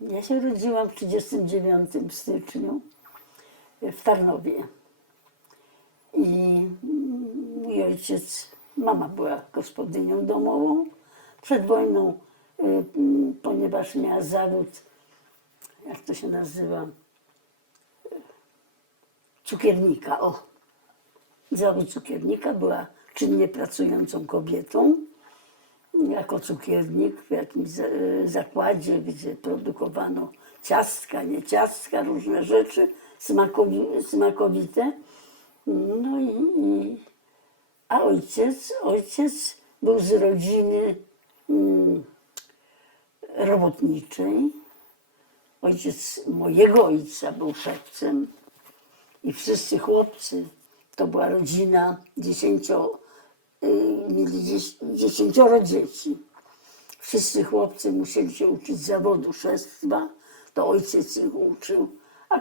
Ja się urodziłam w 1939 styczniu w Tarnowie. I mój ojciec, mama była gospodynią domową. Przed wojną, ponieważ miała zawód, jak to się nazywa, cukiernika, zawód cukiernika, była czynnie pracującą kobietą. Jako cukiernik w jakimś zakładzie, gdzie produkowano ciastka, nie ciastka, różne rzeczy smakowite. No a ojciec był z rodziny robotniczej. Ojciec mojego ojca był szewcem i wszyscy chłopcy, to była rodzina mieli 10 dzieci. Wszyscy chłopcy musieli się uczyć zawodu szewstwa, to ojciec ich uczył, a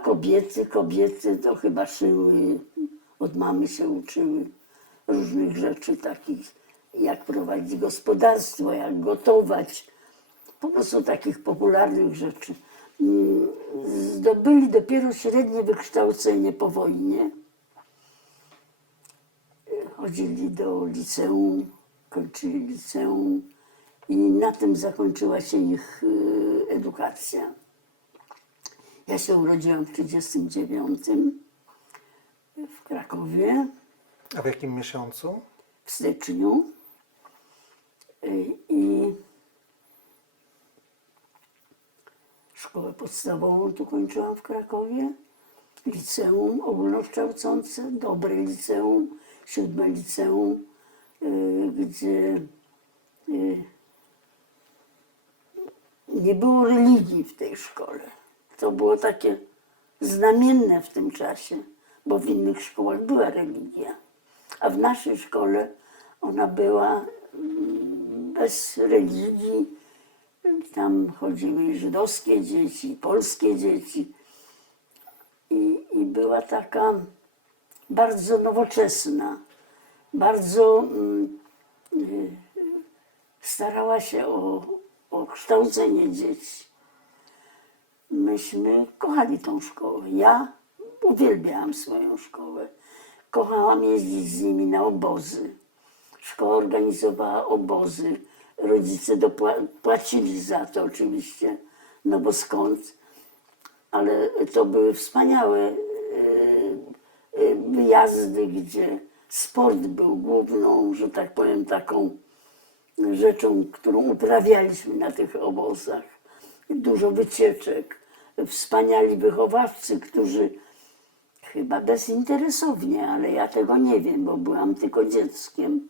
kobiety to chyba szyły, od mamy się uczyły różnych rzeczy takich, jak prowadzić gospodarstwo, jak gotować, po prostu takich popularnych rzeczy. Zdobyli dopiero średnie wykształcenie po wojnie. Chodzili do liceum, kończyli liceum i na tym zakończyła się ich edukacja. Ja się urodziłam w 1939 w Krakowie. A w jakim miesiącu? W styczniu. I szkołę podstawową tu kończyłam w Krakowie. Liceum ogólnokształcące, dobre liceum, 7 liceum, gdzie nie było religii w tej szkole. To było takie znamienne w tym czasie, bo w innych szkołach była religia. A w naszej szkole ona była bez religii. Tam chodziły żydowskie dzieci, polskie dzieci. I była taka bardzo nowoczesna, bardzo starała się o kształcenie dzieci. Myśmy kochali tą szkołę. Ja uwielbiałam swoją szkołę. Kochałam jeździć z nimi na obozy. Szkoła organizowała obozy. Rodzice płacili za to oczywiście, no bo skąd? Ale to były wspaniałe wyjazdy, gdzie sport był główną, że tak powiem, taką rzeczą, którą uprawialiśmy na tych obozach. Dużo wycieczek, wspaniali wychowawcy, którzy chyba bezinteresownie, ale ja tego nie wiem, bo byłam tylko dzieckiem,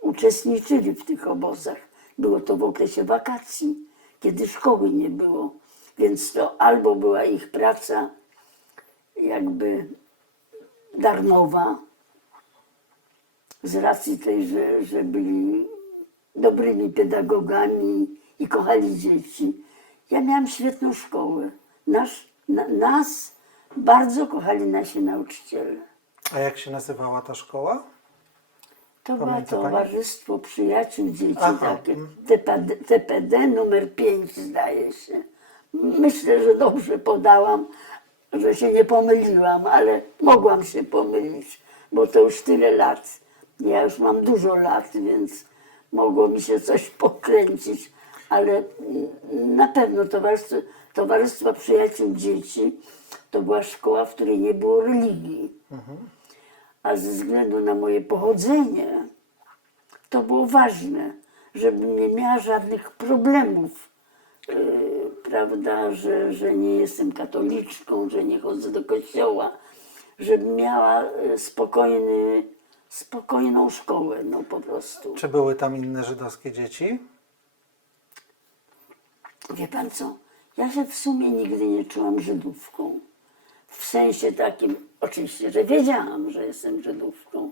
uczestniczyli w tych obozach. Było to w okresie wakacji, kiedy szkoły nie było, więc to albo była ich praca jakby darmowa, z racji tej, że byli dobrymi pedagogami i kochali dzieci. Ja miałam świetną szkołę. Nas bardzo kochali nasi nauczyciele. A jak się nazywała ta szkoła? To było Pamięta pani? Towarzystwo Przyjaciół Dzieci, Aha. takie TPD numer 5 zdaje się. Myślę, że dobrze podałam, że się nie pomyliłam, ale mogłam się pomylić, bo to już tyle lat. Ja już mam dużo lat, więc mogło mi się coś pokręcić, ale na pewno Towarzystwo Przyjaciół Dzieci to była szkoła, w której nie było religii. A ze względu na moje pochodzenie to było ważne, żebym nie miała żadnych problemów, prawda, że nie jestem katoliczką, że nie chodzę do kościoła, żebym miała spokojną szkołę, no po prostu. Czy były tam inne żydowskie dzieci? Wie pan co, ja się w sumie nigdy nie czułam Żydówką. W sensie takim, oczywiście, że wiedziałam, że jestem Żydówką,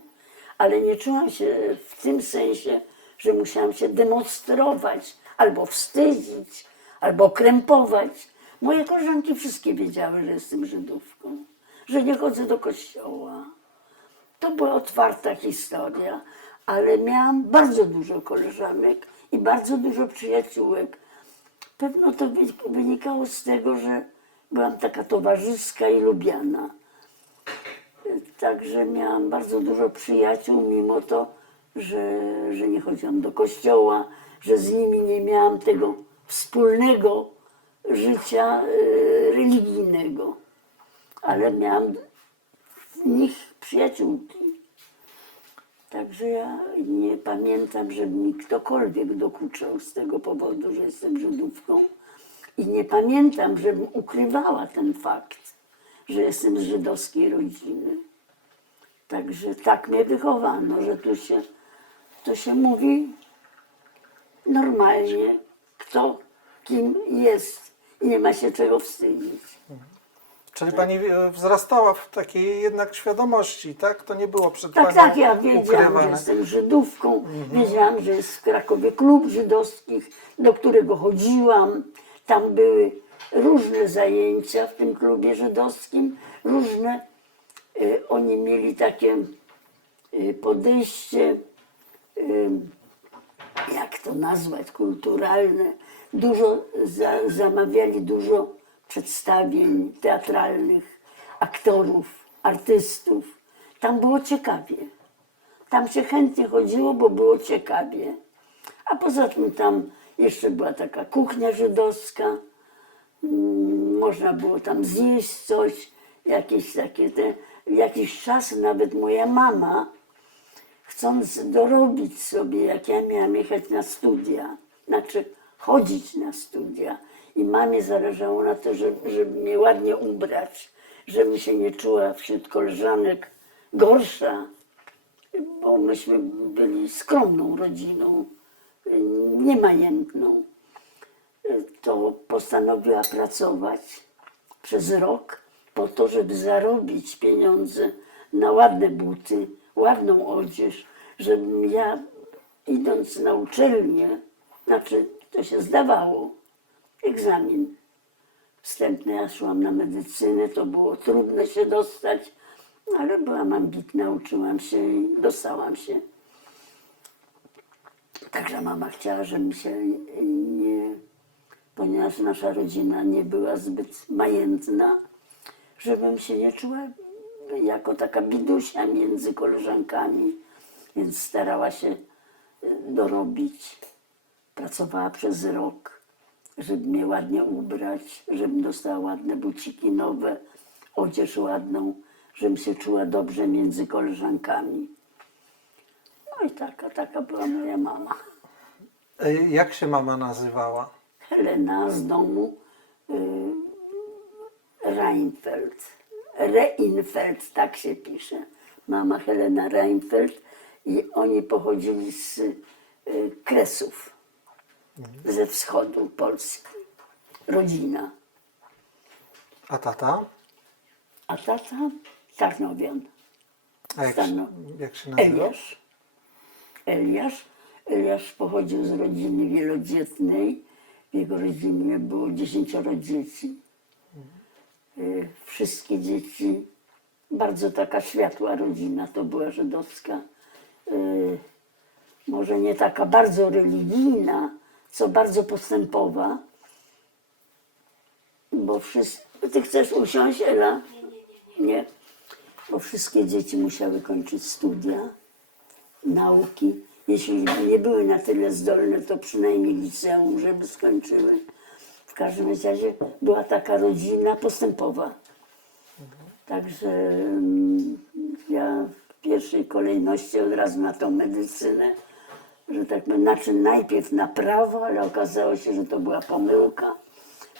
ale nie czułam się w tym sensie, że musiałam się demonstrować, albo wstydzić, albo krępować. Moje koleżanki wszystkie wiedziały, że jestem Żydówką, że nie chodzę do kościoła. To była otwarta historia, ale miałam bardzo dużo koleżanek i bardzo dużo przyjaciółek Pewno to wynikało z tego, że byłam taka towarzyska i lubiana. Także miałam bardzo dużo przyjaciół, mimo to, że nie chodziłam do kościoła, że z nimi nie miałam tego wspólnego życia religijnego. Ale miałam w nich przyjaciółki. Także ja nie pamiętam, żeby mi ktokolwiek dokuczał z tego powodu, że jestem Żydówką. I nie pamiętam, żebym ukrywała ten fakt, że jestem z żydowskiej rodziny. Także tak mnie wychowano, że to się mówi normalnie, kto kim jest i nie ma się czego wstydzić. Czyli pani wzrastała w takiej jednak świadomości, tak? To nie było przed Tak, panią tak, ja wiedziałam, że ukrywane. jestem Żydówką, wiedziałam, że jest w Krakowie klub żydowskich, do którego chodziłam. Tam były różne zajęcia w tym klubie żydowskim, różne. Oni mieli takie podejście, jak to nazwać, kulturalne. Dużo zamawiali dużo przedstawień teatralnych, aktorów, artystów. Tam było ciekawie. Tam się chętnie chodziło, bo było ciekawie. A poza tym tam jeszcze była taka kuchnia żydowska. Można było tam zjeść coś, jakieś takie jakiś czas nawet moja mama, chcąc dorobić sobie, jak ja miałam jechać na studia, znaczy chodzić na studia i mamie zależało na to, żeby mnie ładnie ubrać, żebym się nie czuła wśród koleżanek gorsza, bo myśmy byli skromną rodziną, niemajętną. To postanowiła pracować przez rok po to, żeby zarobić pieniądze na ładne buty, ładną odzież, żebym ja idąc na uczelnię, znaczy to się zdawało, egzamin wstępny, ja szłam na medycynę, to było trudno się dostać, ale byłam ambitna, uczyłam się i dostałam się. Także mama chciała, żebym się nie, ponieważ nasza rodzina nie była zbyt majętna, żebym się nie czuła jako taka bidusia między koleżankami, więc starała się dorobić. Pracowała przez rok, żeby mnie ładnie ubrać, żebym dostała ładne buciki nowe, odzież ładną, żebym się czuła dobrze między koleżankami. No i taka była moja mama. Jak się mama nazywała? Helena z domu Reinfeldt, tak się pisze. Mama Helena Reinfeldt i oni pochodzili z Kresów, ze wschodu Polski. Rodzina. A tata? A tata Tarnowian. A jak się nazywał? Eliasz pochodził z rodziny wielodzietnej. W jego rodzinie było 10 dzieci. Wszystkie dzieci, bardzo taka światła rodzina to była żydowska. Może nie taka bardzo religijna, co bardzo postępowa. Bo ty chcesz usiąść, Ela? Nie. Bo wszystkie dzieci musiały kończyć studia, nauki. Jeśli nie były na tyle zdolne, to przynajmniej liceum, żeby skończyły. W każdym razie była taka rodzina postępowa. Także ja w pierwszej kolejności od razu na tą medycynę, że tak powiem, znaczy najpierw na prawo, ale okazało się, że to była pomyłka,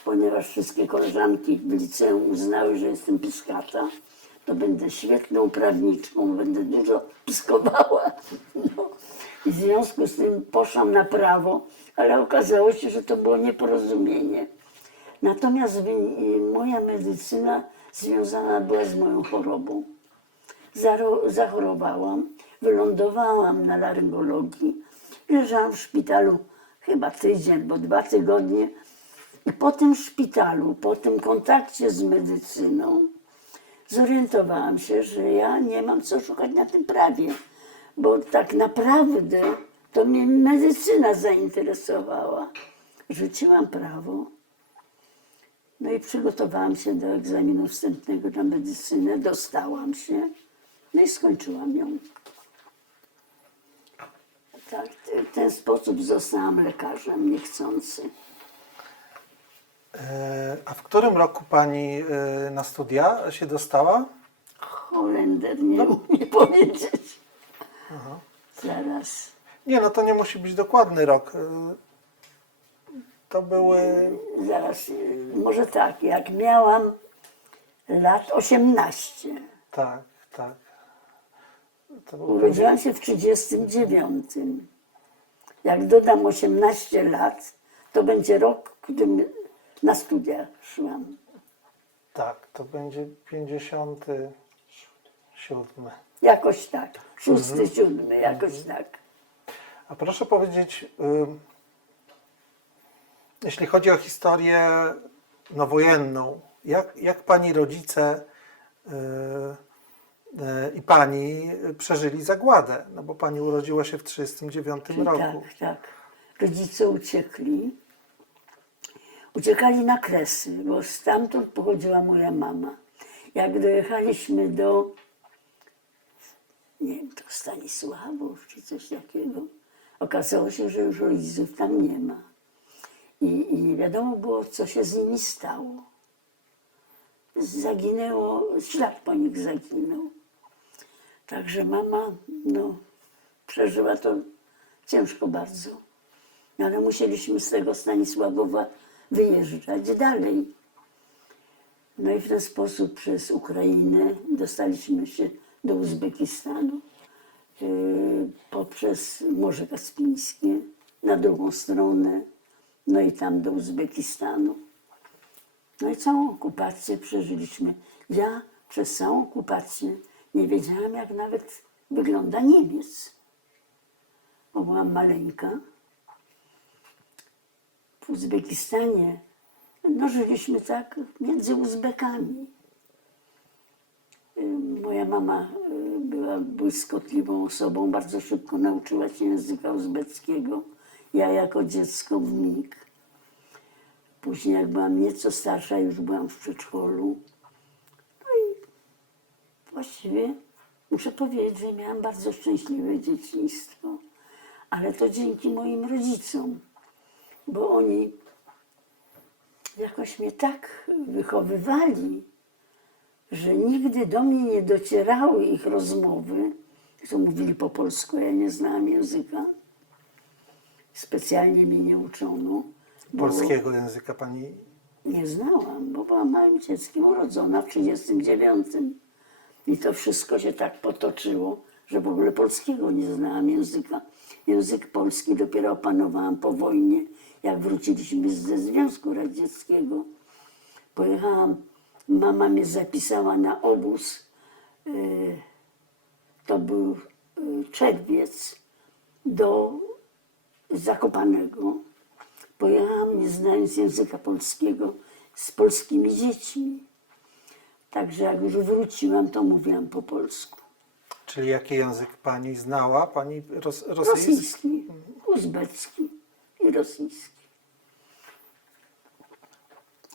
ponieważ wszystkie koleżanki w liceum uznały, że jestem piskata, to będę świetną prawniczką, będę dużo piskowała. No. I w związku z tym poszłam na prawo, ale okazało się, że to było nieporozumienie. Natomiast moja medycyna związana była z moją chorobą. Zachorowałam, wylądowałam na laryngologii, leżałam w szpitalu chyba tydzień, bo 2 tygodnie. I po tym szpitalu, po tym kontakcie z medycyną, zorientowałam się, że ja nie mam co szukać na tym prawie, bo tak naprawdę to mnie medycyna zainteresowała. Rzuciłam prawo. No i przygotowałam się do egzaminu wstępnego na medycynę, dostałam się, no i skończyłam ją. Tak, w ten sposób zostałam lekarzem niechcący. A w którym roku pani na studia się dostała? Holender nie umie powiedzieć. Zaraz. Nie, no to nie musi być dokładny rok. To były... Zaraz, może tak, jak miałam lat 18. Tak, tak. To był Urodziłam się w 39. Jak dodam 18 lat, to będzie rok, gdym na studia szłam. Tak, to będzie 57. Jakoś tak. 6., 7., jakoś tak. A proszę powiedzieć, jeśli chodzi o historię nowojenną, jak pani rodzice i pani przeżyli zagładę? No bo pani urodziła się w 1939 roku. Tak, tak. Rodzice uciekli. Uciekali na Kresy, bo stamtąd pochodziła moja mama. Jak dojechaliśmy do, nie wiem, to Stanisławów czy coś takiego, okazało się, że już rodziców tam nie ma. I wiadomo było, co się z nimi stało. Zaginęło, ślad po nich zaginął. Także mama, no, przeżyła to ciężko bardzo. No, ale musieliśmy z tego Stanisławowa wyjeżdżać dalej. No i w ten sposób przez Ukrainę dostaliśmy się do Uzbekistanu, poprzez Morze Kaspijskie, na drugą stronę, no i tam do Uzbekistanu. No i całą okupację przeżyliśmy. Ja przez całą okupację nie wiedziałam, jak nawet wygląda Niemiec, bo byłam maleńka. W Uzbekistanie no, żyliśmy tak między Uzbekami. Moja mama była błyskotliwą osobą, bardzo szybko nauczyła się języka uzbeckiego. Ja jako dziecko w mig. Później jak byłam nieco starsza, już byłam w przedszkolu. No i właściwie muszę powiedzieć, że miałam bardzo szczęśliwe dzieciństwo. Ale to dzięki moim rodzicom, bo oni jakoś mnie tak wychowywali, że nigdy do mnie nie docierały ich rozmowy. To mówili po polsku, ja nie znałam języka. Specjalnie mnie nie uczono. Polskiego języka pani... Nie znałam, bo byłam małym dzieckiem, urodzona w 1939. I to wszystko się tak potoczyło, że w ogóle polskiego nie znałam języka. Język polski dopiero opanowałam po wojnie, jak wróciliśmy ze Związku Radzieckiego. Pojechałam, mama mnie zapisała na obóz, to był czerwiec, do Zakopanego. Pojechałam, nie znając języka polskiego, z polskimi dziećmi. Także jak już wróciłam, to mówiłam po polsku. Czyli jaki język pani znała? Pani rosyjski? Rosyjski, uzbecki i rosyjski.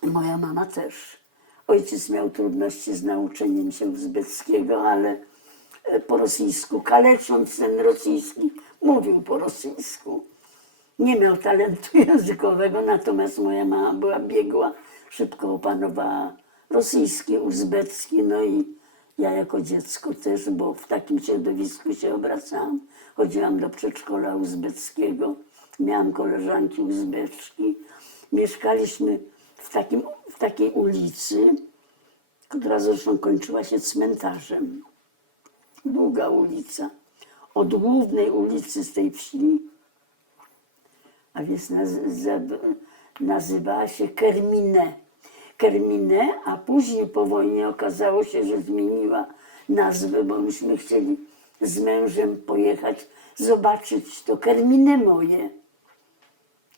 Moja mama też. Ojciec miał trudności z nauczeniem się uzbeckiego, ale po rosyjsku, kalecząc ten rosyjski, mówił po rosyjsku. Nie miał talentu językowego, natomiast moja mama była biegła, szybko opanowała rosyjski, uzbecki, no i ja jako dziecko też, bo w takim środowisku się obracałam. Chodziłam do przedszkola uzbeckiego, miałam koleżanki uzbeczki. Mieszkaliśmy w takiej ulicy, która zresztą kończyła się cmentarzem. Długa ulica. Od głównej ulicy z tej wsi, a więc nazywała się Kermine, a później po wojnie okazało się, że zmieniła nazwę, bo myśmy chcieli z mężem pojechać zobaczyć to Kermine moje,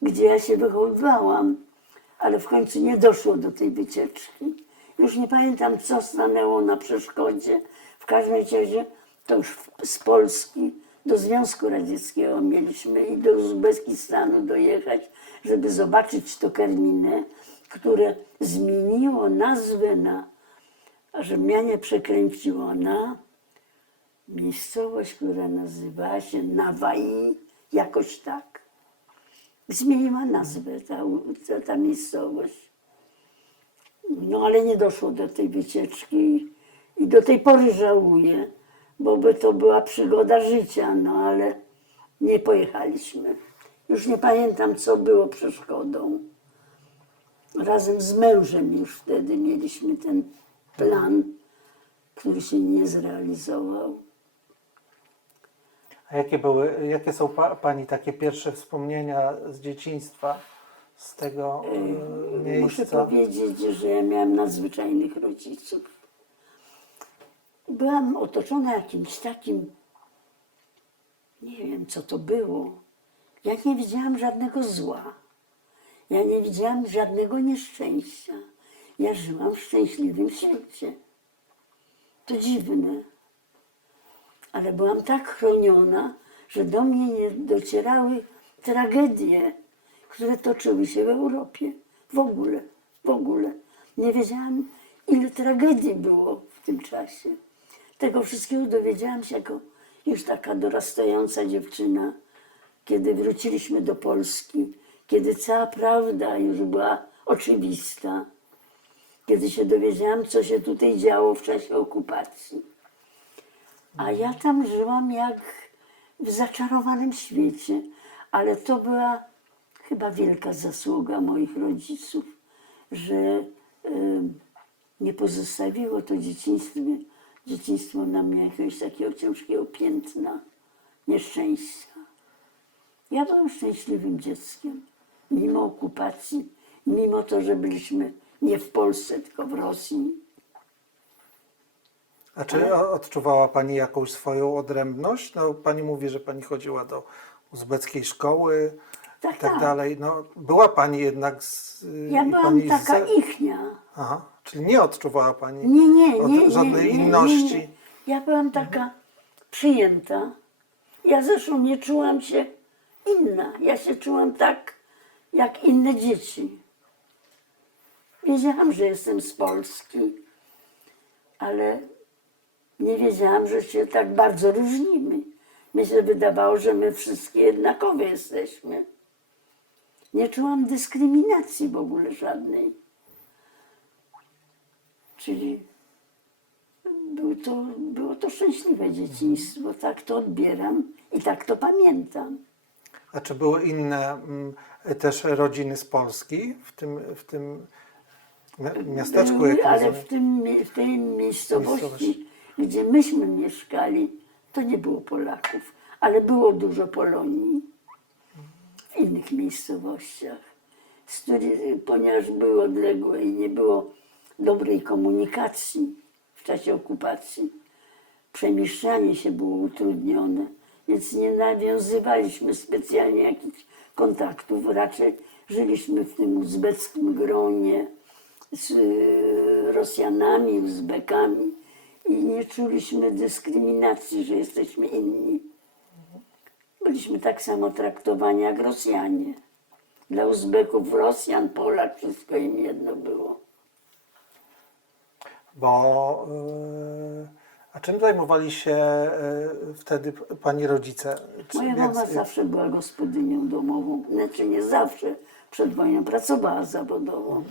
gdzie ja się wychowywałam, ale w końcu nie doszło do tej wycieczki. Już nie pamiętam, co stanęło na przeszkodzie. W każdym razie to już z Polski do Związku Radzieckiego mieliśmy i do Uzbekistanu dojechać, żeby zobaczyć to Kerminę, które zmieniło nazwę na, że mnie przekręciło na miejscowość, która nazywała się Nawai, jakoś tak. Zmieniła nazwę ta miejscowość. No ale nie doszło do tej wycieczki i do tej pory żałuję, bo by to była przygoda życia, no ale nie pojechaliśmy. Już nie pamiętam, co było przeszkodą. Razem z mężem już wtedy mieliśmy ten plan, który się nie zrealizował. A jakie są pani takie pierwsze wspomnienia z dzieciństwa, z tego Muszę miejsca? powiedzieć, że ja miałam nadzwyczajnych rodziców. Byłam otoczona jakimś takim, nie wiem co to było. Ja nie widziałam żadnego zła. Ja nie widziałam żadnego nieszczęścia. Ja żyłam w szczęśliwym świecie. To dziwne. Ale byłam tak chroniona, że do mnie nie docierały tragedie, które toczyły się w Europie. W ogóle. Nie wiedziałam, ile tragedii było w tym czasie. Tego wszystkiego dowiedziałam się jako już taka dorastająca dziewczyna, kiedy wróciliśmy do Polski, kiedy cała prawda już była oczywista, kiedy się dowiedziałam, co się tutaj działo w czasie okupacji. A ja tam żyłam jak w zaczarowanym świecie, ale to była chyba wielka zasługa moich rodziców, że nie pozostawiło to dzieciństwo na mnie jakiegoś takiego ciężkiego piętna, nieszczęścia. Ja byłam szczęśliwym dzieckiem, mimo okupacji, mimo to, że byliśmy nie w Polsce, tylko w Rosji. A czy odczuwała pani jakąś swoją odrębność? No, pani mówi, że pani chodziła do uzbeckiej szkoły Tak, i tak tak. dalej. No, była pani jednak Ja i byłam pani taka ichnia. Aha, czyli nie odczuwała pani Nie, żadnej nie. inności? Ja byłam taka przyjęta. Ja zresztą nie czułam się inna. Ja się czułam tak, jak inne dzieci. Wiedziałam, że jestem z Polski, ale nie wiedziałam, że się tak bardzo różnimy. Mi się wydawało, że my wszystkie jednakowe jesteśmy. Nie czułam dyskryminacji w ogóle żadnej. Czyli było to szczęśliwe dzieciństwo. Tak to odbieram i tak to pamiętam. A czy były inne też rodziny z Polski w tym miasteczku? Były, Jak ale rozumiem? w tej miejscowości, gdzie myśmy mieszkali, to nie było Polaków, ale było dużo Polonii w innych miejscowościach, ponieważ były odległe i nie było dobrej komunikacji w czasie okupacji. Przemieszczanie się było utrudnione, więc nie nawiązywaliśmy specjalnie jakichś kontaktów. Raczej żyliśmy w tym uzbeckim gronie z Rosjanami, Uzbekami i nie czuliśmy dyskryminacji, że jesteśmy inni. Byliśmy tak samo traktowani jak Rosjanie. Dla Uzbeków, Rosjan, Polak, wszystko im jedno było. Bo a czym zajmowali się wtedy pani rodzice? Moja mama zawsze była gospodynią domową. Znaczy nie zawsze, przed wojną pracowała zawodowo.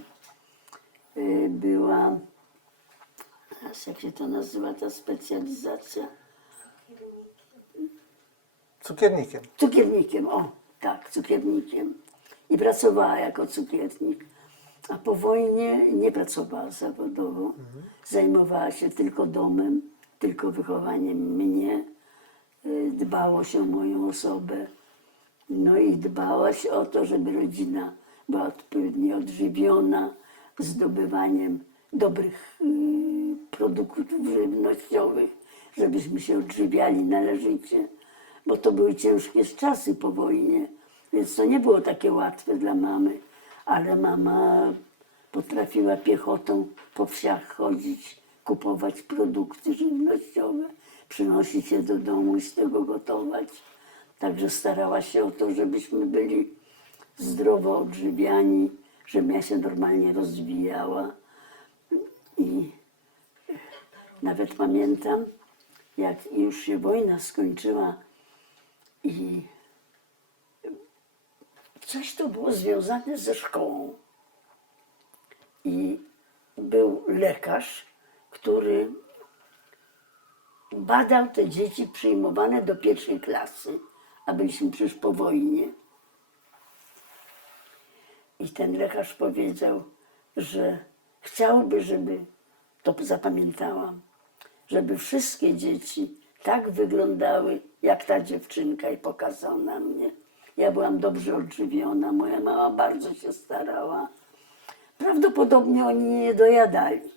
Była, teraz jak się to nazywa, ta specjalizacja? Cukiernikiem. Cukiernikiem, o tak, cukiernikiem. I pracowała jako cukiernik. A po wojnie nie pracowała zawodowo. Zajmowała się tylko domem, tylko wychowaniem mnie. Dbało się o moją osobę. No i dbała się o to, żeby rodzina była odpowiednio odżywiona, zdobywaniem dobrych produktów żywnościowych, żebyśmy się odżywiali należycie. Bo to były ciężkie czasy po wojnie, więc to nie było takie łatwe dla mamy. Ale mama potrafiła piechotą po wsiach chodzić, kupować produkty żywnościowe, przynosić je do domu i z tego gotować. Także starała się o to, żebyśmy byli zdrowo odżywiani, żebym ja się normalnie rozwijała. I nawet pamiętam, jak już się wojna skończyła i coś to było związane ze szkołą. I był lekarz, który badał te dzieci przyjmowane do pierwszej klasy, a byliśmy przecież po wojnie. I ten lekarz powiedział, że chciałby, żeby, to zapamiętałam, żeby wszystkie dzieci tak wyglądały, jak ta dziewczynka, i pokazał na mnie. Ja byłam dobrze odżywiona, moja mama bardzo się starała. Prawdopodobnie oni nie dojadali.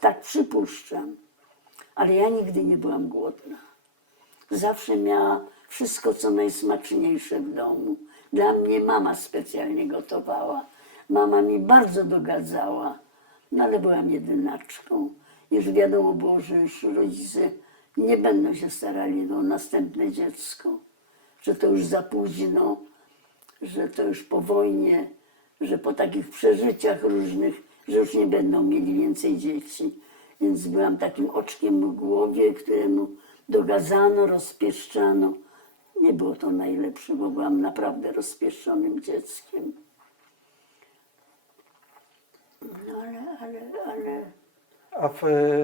Tak przypuszczam. Ale ja nigdy nie byłam głodna. Zawsze miała wszystko, co najsmaczniejsze w domu. Dla mnie mama specjalnie gotowała. Mama mi bardzo dogadzała, no ale byłam jedynaczką. Już wiadomo było, że już rodzice nie będą się starali o następne dziecko, że to już za późno, że to już po wojnie, że po takich przeżyciach różnych, że już nie będą mieli więcej dzieci. Więc byłam takim oczkiem w głowie, któremu dogadzano, rozpieszczano. Nie było to najlepsze, bo byłam naprawdę rozpieszczonym dzieckiem. No ale... A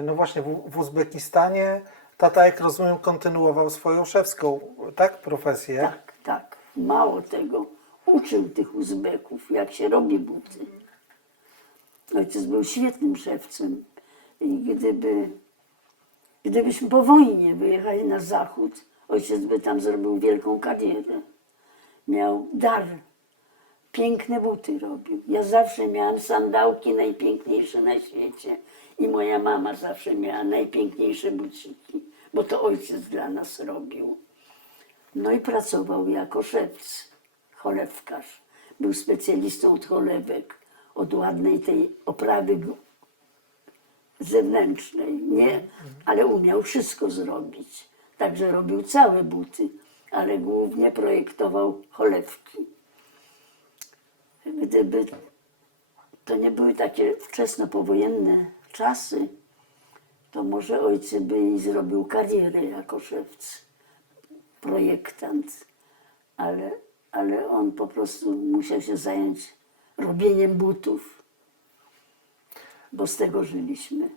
no właśnie w Uzbekistanie tata, jak rozumiem, kontynuował swoją szewską, tak, profesję? Tak, tak. Mało tego. Uczył tych Uzbeków, jak się robi buty. Ojciec był świetnym szewcem. I gdybyśmy po wojnie wyjechali na zachód, ojciec by tam zrobił wielką karierę. Miał dar. Piękne buty robił. Ja zawsze miałam sandałki najpiękniejsze na świecie. I moja mama zawsze miała najpiękniejsze buciki, bo to ojciec dla nas robił. No i pracował jako szewc, cholewkarz. Był specjalistą od cholewek, od ładnej tej oprawy zewnętrznej, nie? Ale umiał wszystko zrobić. Także robił całe buty, ale głównie projektował cholewki. Gdyby to nie były takie wczesno powojenne czasy, to może ojciec by i zrobił karierę jako szewc, projektant, ale on po prostu musiał się zająć robieniem butów, bo z tego żyliśmy.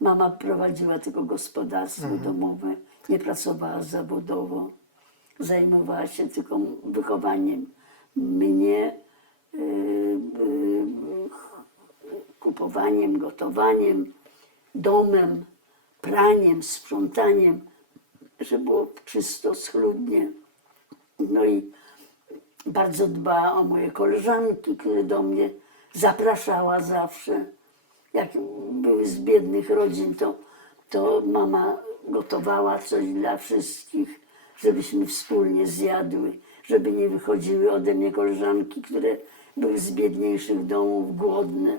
Mama prowadziła tylko gospodarstwo domowe, nie pracowała zawodowo, zajmowała się tylko wychowaniem mnie, kupowaniem, gotowaniem, domem, praniem, sprzątaniem, żeby było czysto, schludnie. No i bardzo dbała o moje koleżanki, które do mnie zapraszała zawsze. Jak były z biednych rodzin, to mama gotowała coś dla wszystkich, żebyśmy wspólnie zjadły, żeby nie wychodziły ode mnie koleżanki, które były z biedniejszych domów, głodne.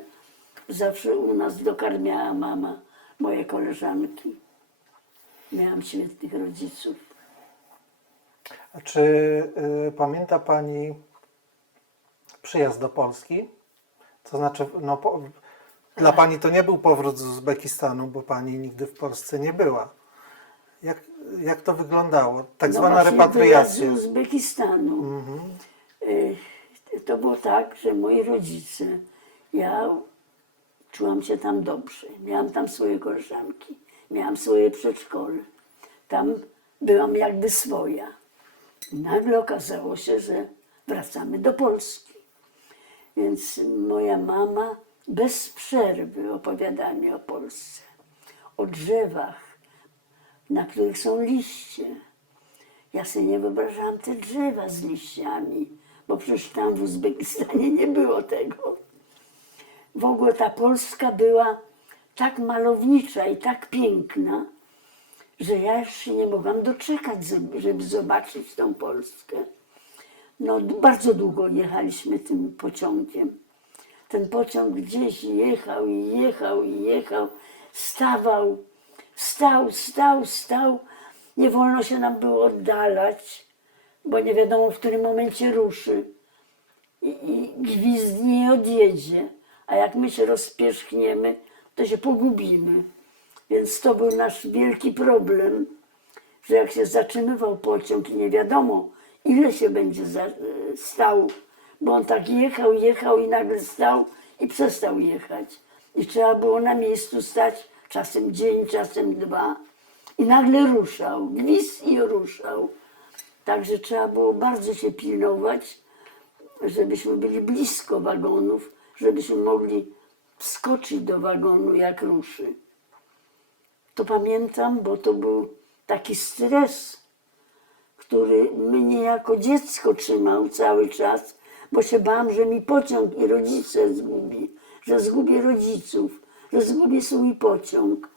Zawsze u nas dokarmiała mama moje koleżanki. Miałam świetnych rodziców. A czy pamięta Pani przyjazd do Polski? To znaczy, no, dla Pani to nie był powrót z Uzbekistanu, bo Pani nigdy w Polsce nie była. Jak to wyglądało? Tak zwana właśnie repatriacja. wyjazd z Uzbekistanu. To było tak, że moi rodzice, ja czułam się tam dobrze. Miałam tam swoje koleżanki, miałam swoje przedszkole. Tam byłam jakby swoja. I nagle okazało się, że wracamy do Polski. Więc moja mama bez przerwy opowiada mi o Polsce, o drzewach, na których są liście. Ja sobie nie wyobrażałam te drzewa z liściami, bo przecież tam w Uzbekistanie nie było tego. W ogóle ta Polska była tak malownicza i tak piękna, że ja już się nie mogłam doczekać, żeby zobaczyć tą Polskę. No, bardzo długo jechaliśmy tym pociągiem. Ten pociąg gdzieś jechał i jechał i jechał, stawał. Stał. Nie wolno się nam było oddalać, bo nie wiadomo, w którym momencie ruszy i gwizdnie i odjedzie. A jak my się rozpierzchniemy, to się pogubimy. Więc to był nasz wielki problem, że jak się zatrzymywał pociąg i nie wiadomo, ile się będzie stał, bo on tak jechał i nagle stał i przestał jechać. I trzeba było na miejscu stać czasem dzień, czasem 2 i nagle ruszał, gwizd i ruszał. Także trzeba było bardzo się pilnować, żebyśmy byli blisko wagonów, żebyśmy mogli wskoczyć do wagonu, jak ruszy. To pamiętam, bo to był taki stres, który mnie jako dziecko trzymał cały czas, bo się bałam, że mi pociąg i rodzice zgubi, że zgubię rodziców, że zgubię swój pociąg.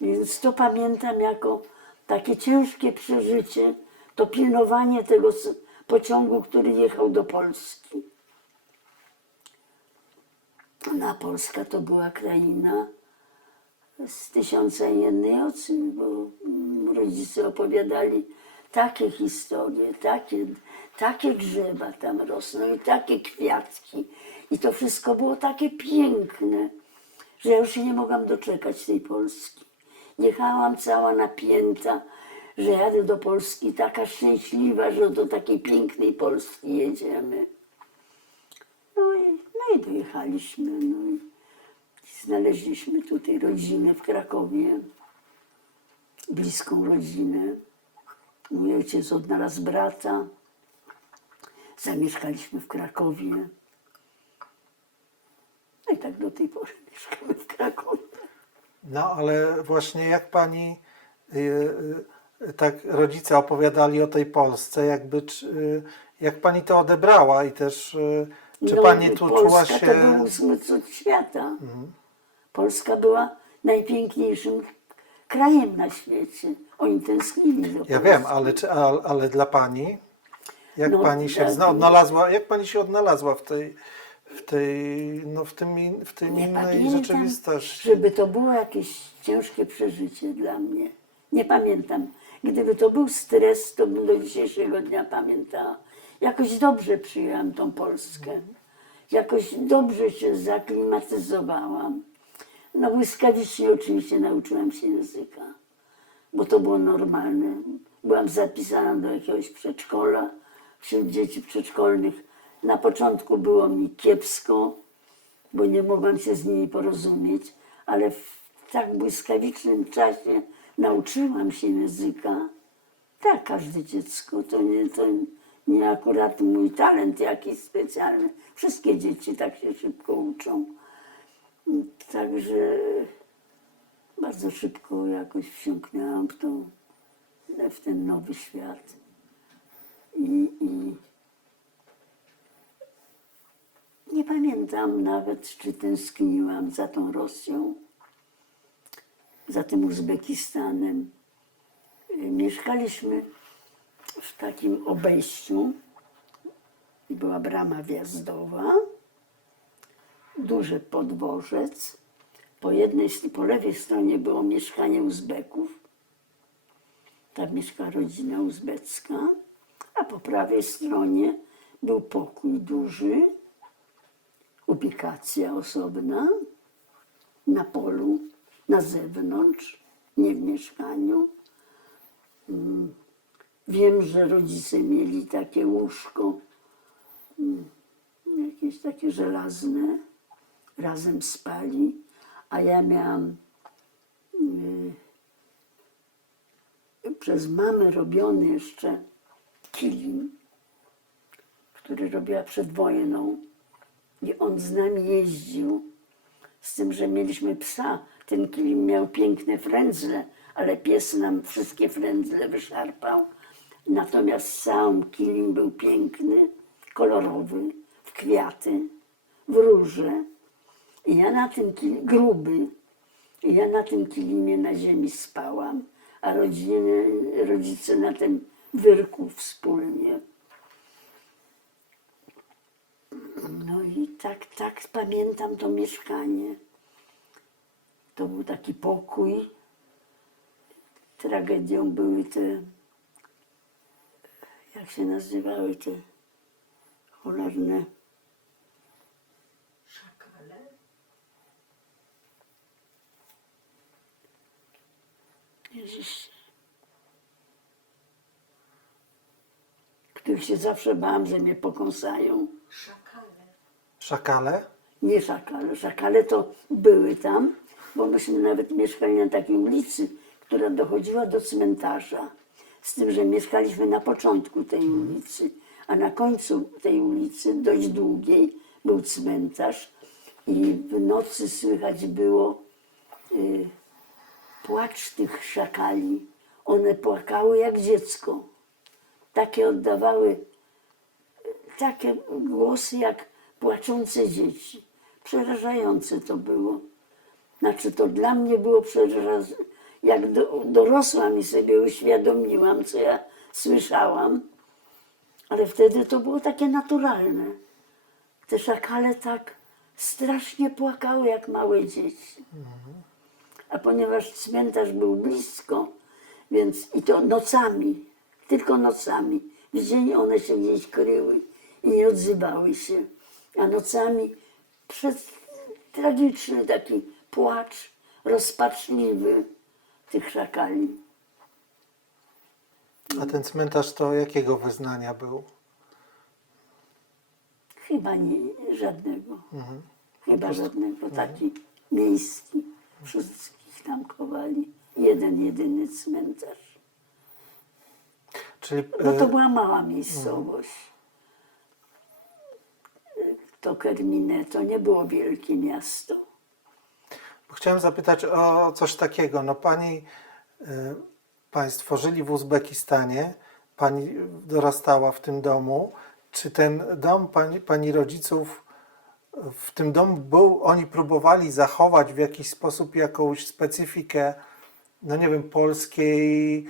Więc to pamiętam jako takie ciężkie przeżycie, to pilnowanie tego pociągu, który jechał do Polski. No, a Polska to była kraina z 1001 nocy, bo rodzice opowiadali takie historie, takie drzewa tam rosną i takie kwiatki. I to wszystko było takie piękne, że ja już się nie mogłam doczekać tej Polski. Jechałam cała napięta, że jadę do Polski, taka szczęśliwa, że do takiej pięknej Polski jedziemy. No i dojechaliśmy. No i znaleźliśmy tutaj rodzinę w Krakowie, bliską rodzinę. Mój ojciec odnalazł brata. Zamieszkaliśmy w Krakowie. No i tak do tej pory mieszkamy w Krakowie. No ale właśnie jak pani, tak rodzice opowiadali o tej Polsce, jakby, jak pani to odebrała i też, czy pani tu Polska czuła się... to był 8 cud świata. Polska była najpiękniejszym krajem na świecie. Oni tęsknili do Polski. Ja wiem, ale dla pani, jak pani się odnalazła, jak pani się odnalazła w tym Nie innej pamiętam, rzeczywistości? żeby to było jakieś ciężkie przeżycie dla mnie. Nie pamiętam. Gdyby to był stres, to bym do dzisiejszego dnia pamiętała. Jakoś dobrze przyjęłam tą Polskę. Jakoś dobrze się zaklimatyzowałam. No błyskawicznie oczywiście nauczyłam się języka, bo to było normalne. Byłam zapisana do jakiegoś przedszkola, wśród dzieci przedszkolnych. Na początku było mi kiepsko, bo nie mogłam się z nimi porozumieć, ale w tak błyskawicznym czasie nauczyłam się języka. Tak, każde dziecko, to nie akurat mój talent jakiś specjalny. Wszystkie dzieci tak się szybko uczą. Także bardzo szybko jakoś wsiąknęłam w ten nowy świat. I nie pamiętam nawet, czy tęskniłam za tą Rosją, za tym Uzbekistanem. Mieszkaliśmy w takim obejściu i była brama wjazdowa, duży podwożec. Po lewej stronie było mieszkanie Uzbeków. Tam mieszkała rodzina uzbecka, a po prawej stronie był pokój duży, ubikacja osobna, na polu, na zewnątrz, nie w mieszkaniu. Wiem, że rodzice mieli takie łóżko, jakieś takie żelazne, razem spali, a ja miałam przez mamę robiony jeszcze kilim, który robiła przed wojną i on z nami jeździł, z tym, że mieliśmy psa. Ten kilim miał piękne frędzle, ale pies nam wszystkie frędzle wyszarpał. Natomiast sam kilim był piękny, kolorowy, w kwiaty, w róże. I ja na tym gruby, i ja na tym kilimie na ziemi spałam, a rodzice na tym wyrku wspólnie. No i tak pamiętam to mieszkanie. To był taki pokój tragedią były te, jak się nazywały te cholerne, Szakale? Jezus, których się zawsze bałam, że mnie pokąsają. Szakale. Szakale? Nie szakale. Szakale to były tam, bo myśmy nawet mieszkali na takiej ulicy, która dochodziła do cmentarza. Z tym, że mieszkaliśmy na początku tej ulicy, a na końcu tej ulicy, dość długiej, był cmentarz i w nocy słychać było płacz tych szakali. One płakały jak dziecko. Takie oddawały takie głosy jak płaczące dzieci. Przerażające to było. Znaczy to dla mnie było przerażające. Jak dorosłam i sobie uświadomiłam, co ja słyszałam, ale wtedy to było takie naturalne. Te szakale tak strasznie płakały jak małe dzieci. A ponieważ cmentarz był blisko, więc i to nocami, tylko nocami. W dzień one się gdzieś kryły i nie odzywały się. A nocami tragiczny taki płacz, rozpaczliwy tych szakali. A ten cmentarz to jakiego wyznania był? Chyba nie, żadnego. Chyba żadnego. Taki miejski. Wszystkich tam chowali. Jeden, jedyny cmentarz. Czyli No to była mała miejscowość. To Kermine, to nie było wielkie miasto. chciałem zapytać o coś takiego. No państwo żyli w Uzbekistanie, pani dorastała w tym domu. Czy ten dom pani rodziców, w tym domu był, oni próbowali zachować w jakiś sposób jakąś specyfikę, no nie wiem, polskiej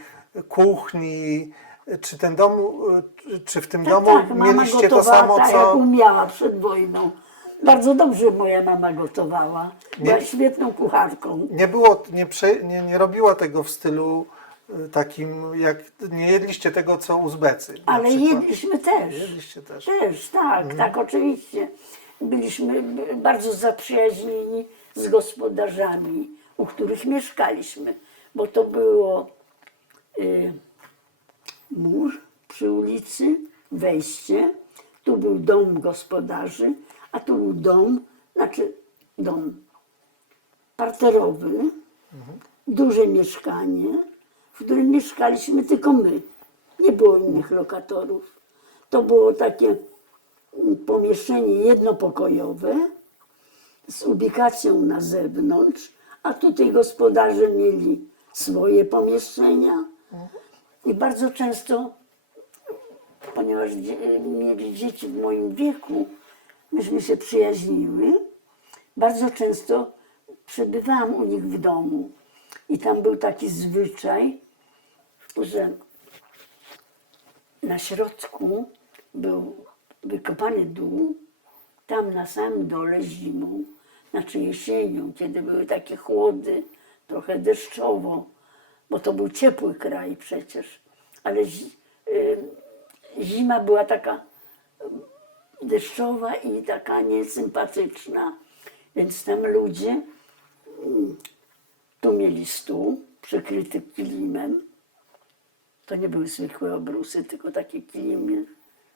kuchni? Czy ten dom, czy w tym domu Tak, mama mieliście to gotowała samo, tak, co... jak umiała przed wojną. Bardzo dobrze moja mama gotowała. Była świetną kucharką. Nie robiła tego w stylu takim, jak nie jedliście tego, co Uzbecy na Ale przykład. jedliśmy też. Jedliście też. Też, tak, tak, oczywiście. Byliśmy bardzo zaprzyjaźnieni z gospodarzami, u których mieszkaliśmy, bo to było mur przy ulicy, wejście, tu był dom gospodarzy, a tu był dom parterowy, duże mieszkanie, w którym mieszkaliśmy tylko my. Nie było innych lokatorów. To było takie pomieszczenie jednopokojowe z ubikacją na zewnątrz, a tutaj gospodarze mieli swoje pomieszczenia i bardzo często, ponieważ mieli dzieci w moim wieku, myśmy się przyjaźniły, bardzo często przebywałam u nich w domu i tam był taki zwyczaj, że na środku był wykopany dół, tam na samym dole zimą, znaczy jesienią, kiedy były takie chłody, trochę deszczowo, bo to był ciepły kraj przecież, ale zima była taka deszczowa i taka niesympatyczna, więc tam ludzie tu mieli stół przykryty kilimem. To nie były zwykłe obrusy, tylko takie kilimy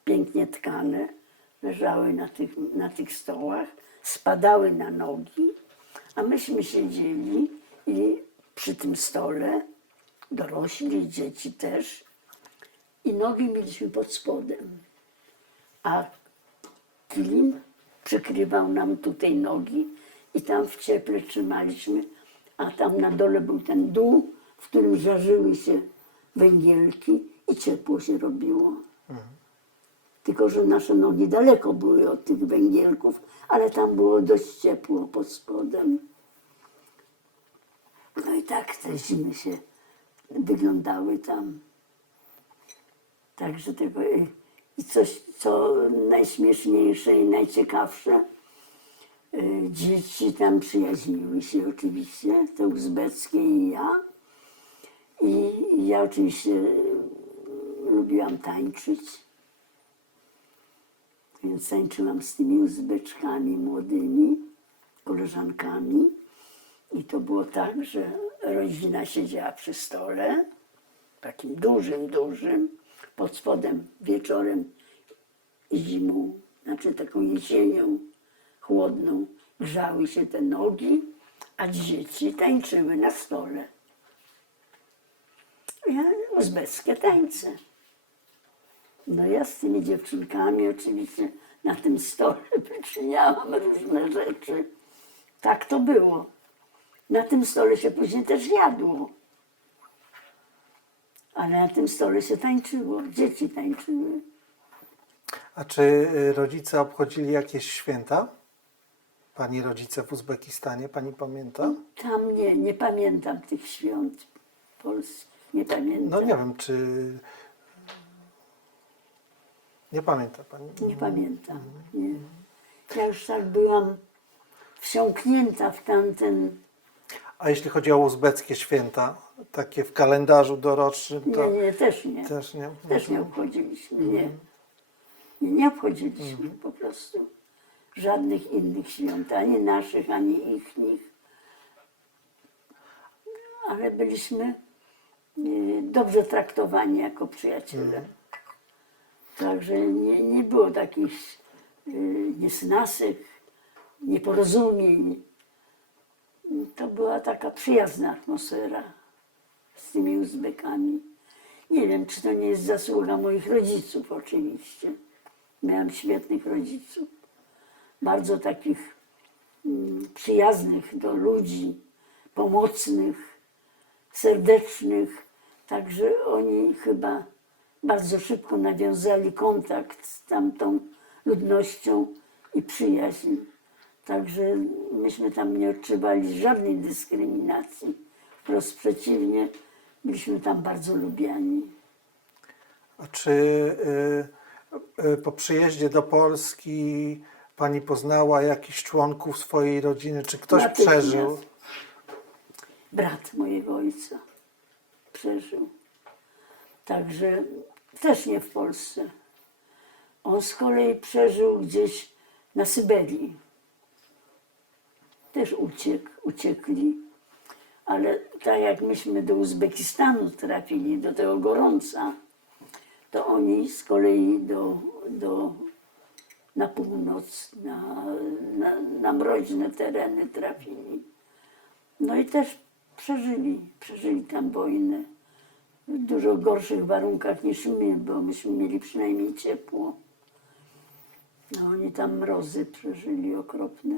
pięknie tkane, leżały na tych stołach, spadały na nogi, a myśmy siedzieli i przy tym stole, dorośli, dzieci też, i nogi mieliśmy pod spodem, a kilim przykrywał nam tutaj nogi i tam w cieple trzymaliśmy, a tam na dole był ten dół, w którym żarzyły się węgielki i ciepło się robiło. Tylko że nasze nogi daleko były od tych węgielków, ale tam było dość ciepło pod spodem. No i tak te zimy się wyglądały tam. Także tego i coś, co najśmieszniejsze i najciekawsze, dzieci tam przyjaźniły się oczywiście, te uzbeckie i ja. I ja oczywiście lubiłam tańczyć. Więc tańczyłam z tymi Uzbeczkami młodymi, koleżankami. I to było tak, że rodzina siedziała przy stole, takim dużym, dużym, pod spodem wieczorem zimą, znaczy taką jesienią chłodną, grzały się te nogi, a dzieci tańczyły na stole. Uzbeckie tańce. No ja z tymi dziewczynkami oczywiście na tym stole wyczyniałam różne rzeczy. Tak to było. Na tym stole się później też jadło. Ale na tym stole się tańczyło, dzieci tańczyły. A czy rodzice obchodzili jakieś święta? Pani rodzice w Uzbekistanie, pani pamięta? Tam nie pamiętam tych świąt polskich, nie pamiętam. No nie wiem, czy... Nie pamięta pani? Nie pamiętam, nie. Ja już tak byłam wsiąknięta w tamten... A jeśli chodzi o uzbeckie święta, takie w kalendarzu dorocznym, to Nie, też nie. też nie? Też nie obchodziliśmy, nie. Nie obchodziliśmy po prostu żadnych innych świąt, ani naszych, ani ichnych. Ale byliśmy dobrze traktowani jako przyjaciele. Także nie było takich niesnasek, nieporozumień. To była taka przyjazna atmosfera z tymi Uzbekami. Nie wiem, czy to nie jest zasługa moich rodziców oczywiście. Miałam świetnych rodziców, bardzo takich przyjaznych do ludzi, pomocnych, serdecznych. Także oni chyba bardzo szybko nawiązali kontakt z tamtą ludnością i przyjaźń. Także myśmy tam nie odczuwali żadnej dyskryminacji. Wprost przeciwnie, byliśmy tam bardzo lubiani. A czy po przyjeździe do Polski pani poznała jakichś członków swojej rodziny? Czy ktoś Natychmiast. przeżył? Brat mojego ojca przeżył. Także też nie w Polsce. On z kolei przeżył gdzieś na Syberii. Też uciekli. Ale tak jak myśmy do Uzbekistanu trafili, do tego gorąca, to oni z kolei na północ, na mroźne tereny trafili. No i też przeżyli tam wojnę w dużo gorszych warunkach niż my, bo myśmy mieli przynajmniej ciepło. No oni tam mrozy przeżyli okropne.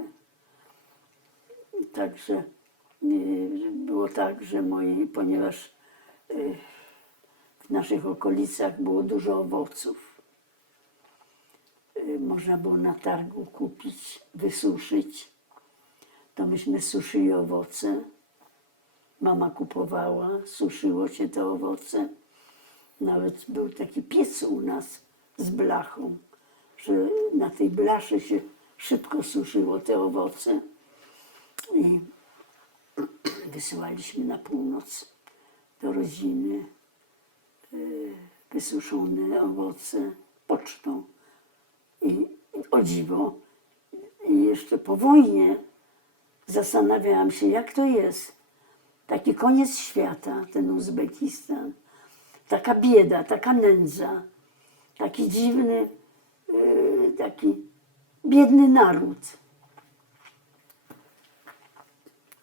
Także było tak, że ponieważ w naszych okolicach było dużo owoców, można było na targu kupić, wysuszyć, to myśmy suszyli owoce. Mama kupowała, suszyło się te owoce. Nawet był taki piec u nas z blachą, że na tej blaszy się szybko suszyło te owoce. I wysyłaliśmy na północ do rodziny wysuszone owoce pocztą. I o dziwo, i jeszcze po wojnie zastanawiałam się, jak to jest. Taki koniec świata, ten Uzbekistan. Taka bieda, taka nędza. Taki dziwny, taki biedny naród.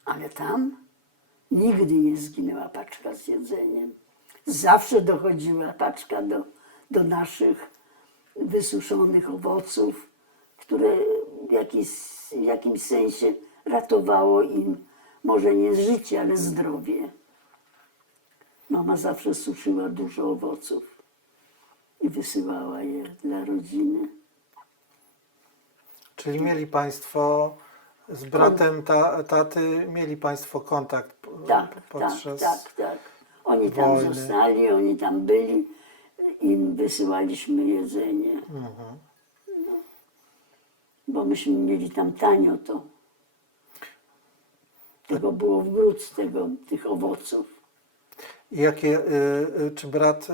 Ale tam nigdy nie zginęła paczka z jedzeniem. Zawsze dochodziła paczka do naszych wysuszonych owoców, które w jakimś sensie ratowało im może nie życie, ale zdrowie. Mama zawsze suszyła dużo owoców i wysyłała je dla rodziny. Czyli mieli państwo z bratem taty, mieli państwo kontakt podczas... Tak. Oni tam wojny. zostali, oni tam byli, im wysyłaliśmy jedzenie. No. Bo myśmy mieli tam tanio to. Tego było w gród, tych owoców. I czy brat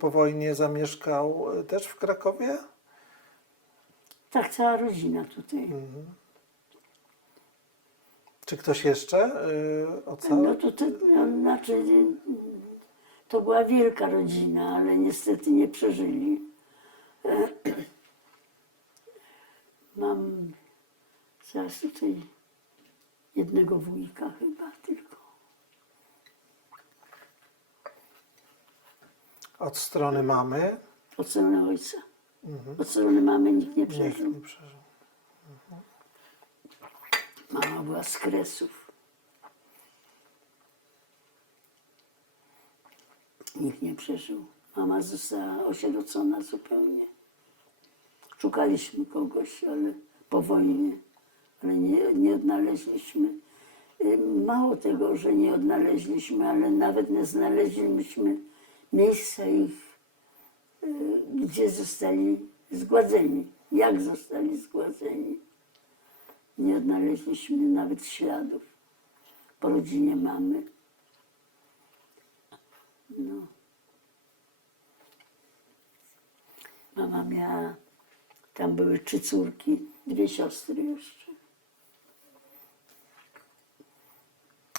po wojnie zamieszkał też w Krakowie? Tak, cała rodzina tutaj. Czy ktoś jeszcze No no, znaczy, to była wielka rodzina, ale niestety nie przeżyli. Mam zaraz tutaj jednego wujka chyba tylko. Od strony mamy? Od strony ojca. Od strony mamy nikt nie Nikt przeżył. nie przeżył. Mama była z Kresów. Nikt nie przeżył. Mama została osierocona zupełnie. Szukaliśmy kogoś, ale po wojnie, ale nie odnaleźliśmy. Mało tego, że nie odnaleźliśmy, ale nawet nie znaleźliśmy miejsca ich, gdzie zostali zgładzeni. Jak zostali zgładzeni. Nie odnaleźliśmy nawet śladów po rodzinie mamy. No. Mama miała, tam były 3 córki, 2 siostry jeszcze.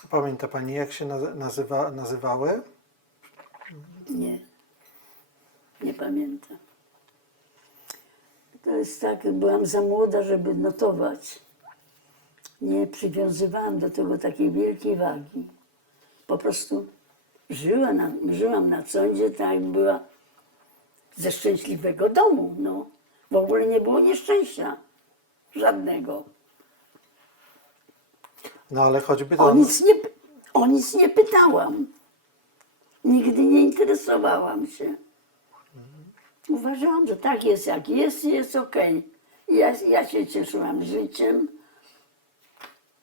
Pamięta pani, jak się nazywały? Nie pamiętam. To jest tak, byłam za młoda, żeby notować. Nie przywiązywałam do tego takiej wielkiej wagi. Po prostu żyłam na sądzie, tak jak była ze szczęśliwego domu. No. W ogóle nie było nieszczęścia. Żadnego. No ale choćby O nic nie pytałam. Nigdy nie interesowałam się. Uważałam, że tak jest, jak jest i jest okej. Ja się cieszyłam życiem,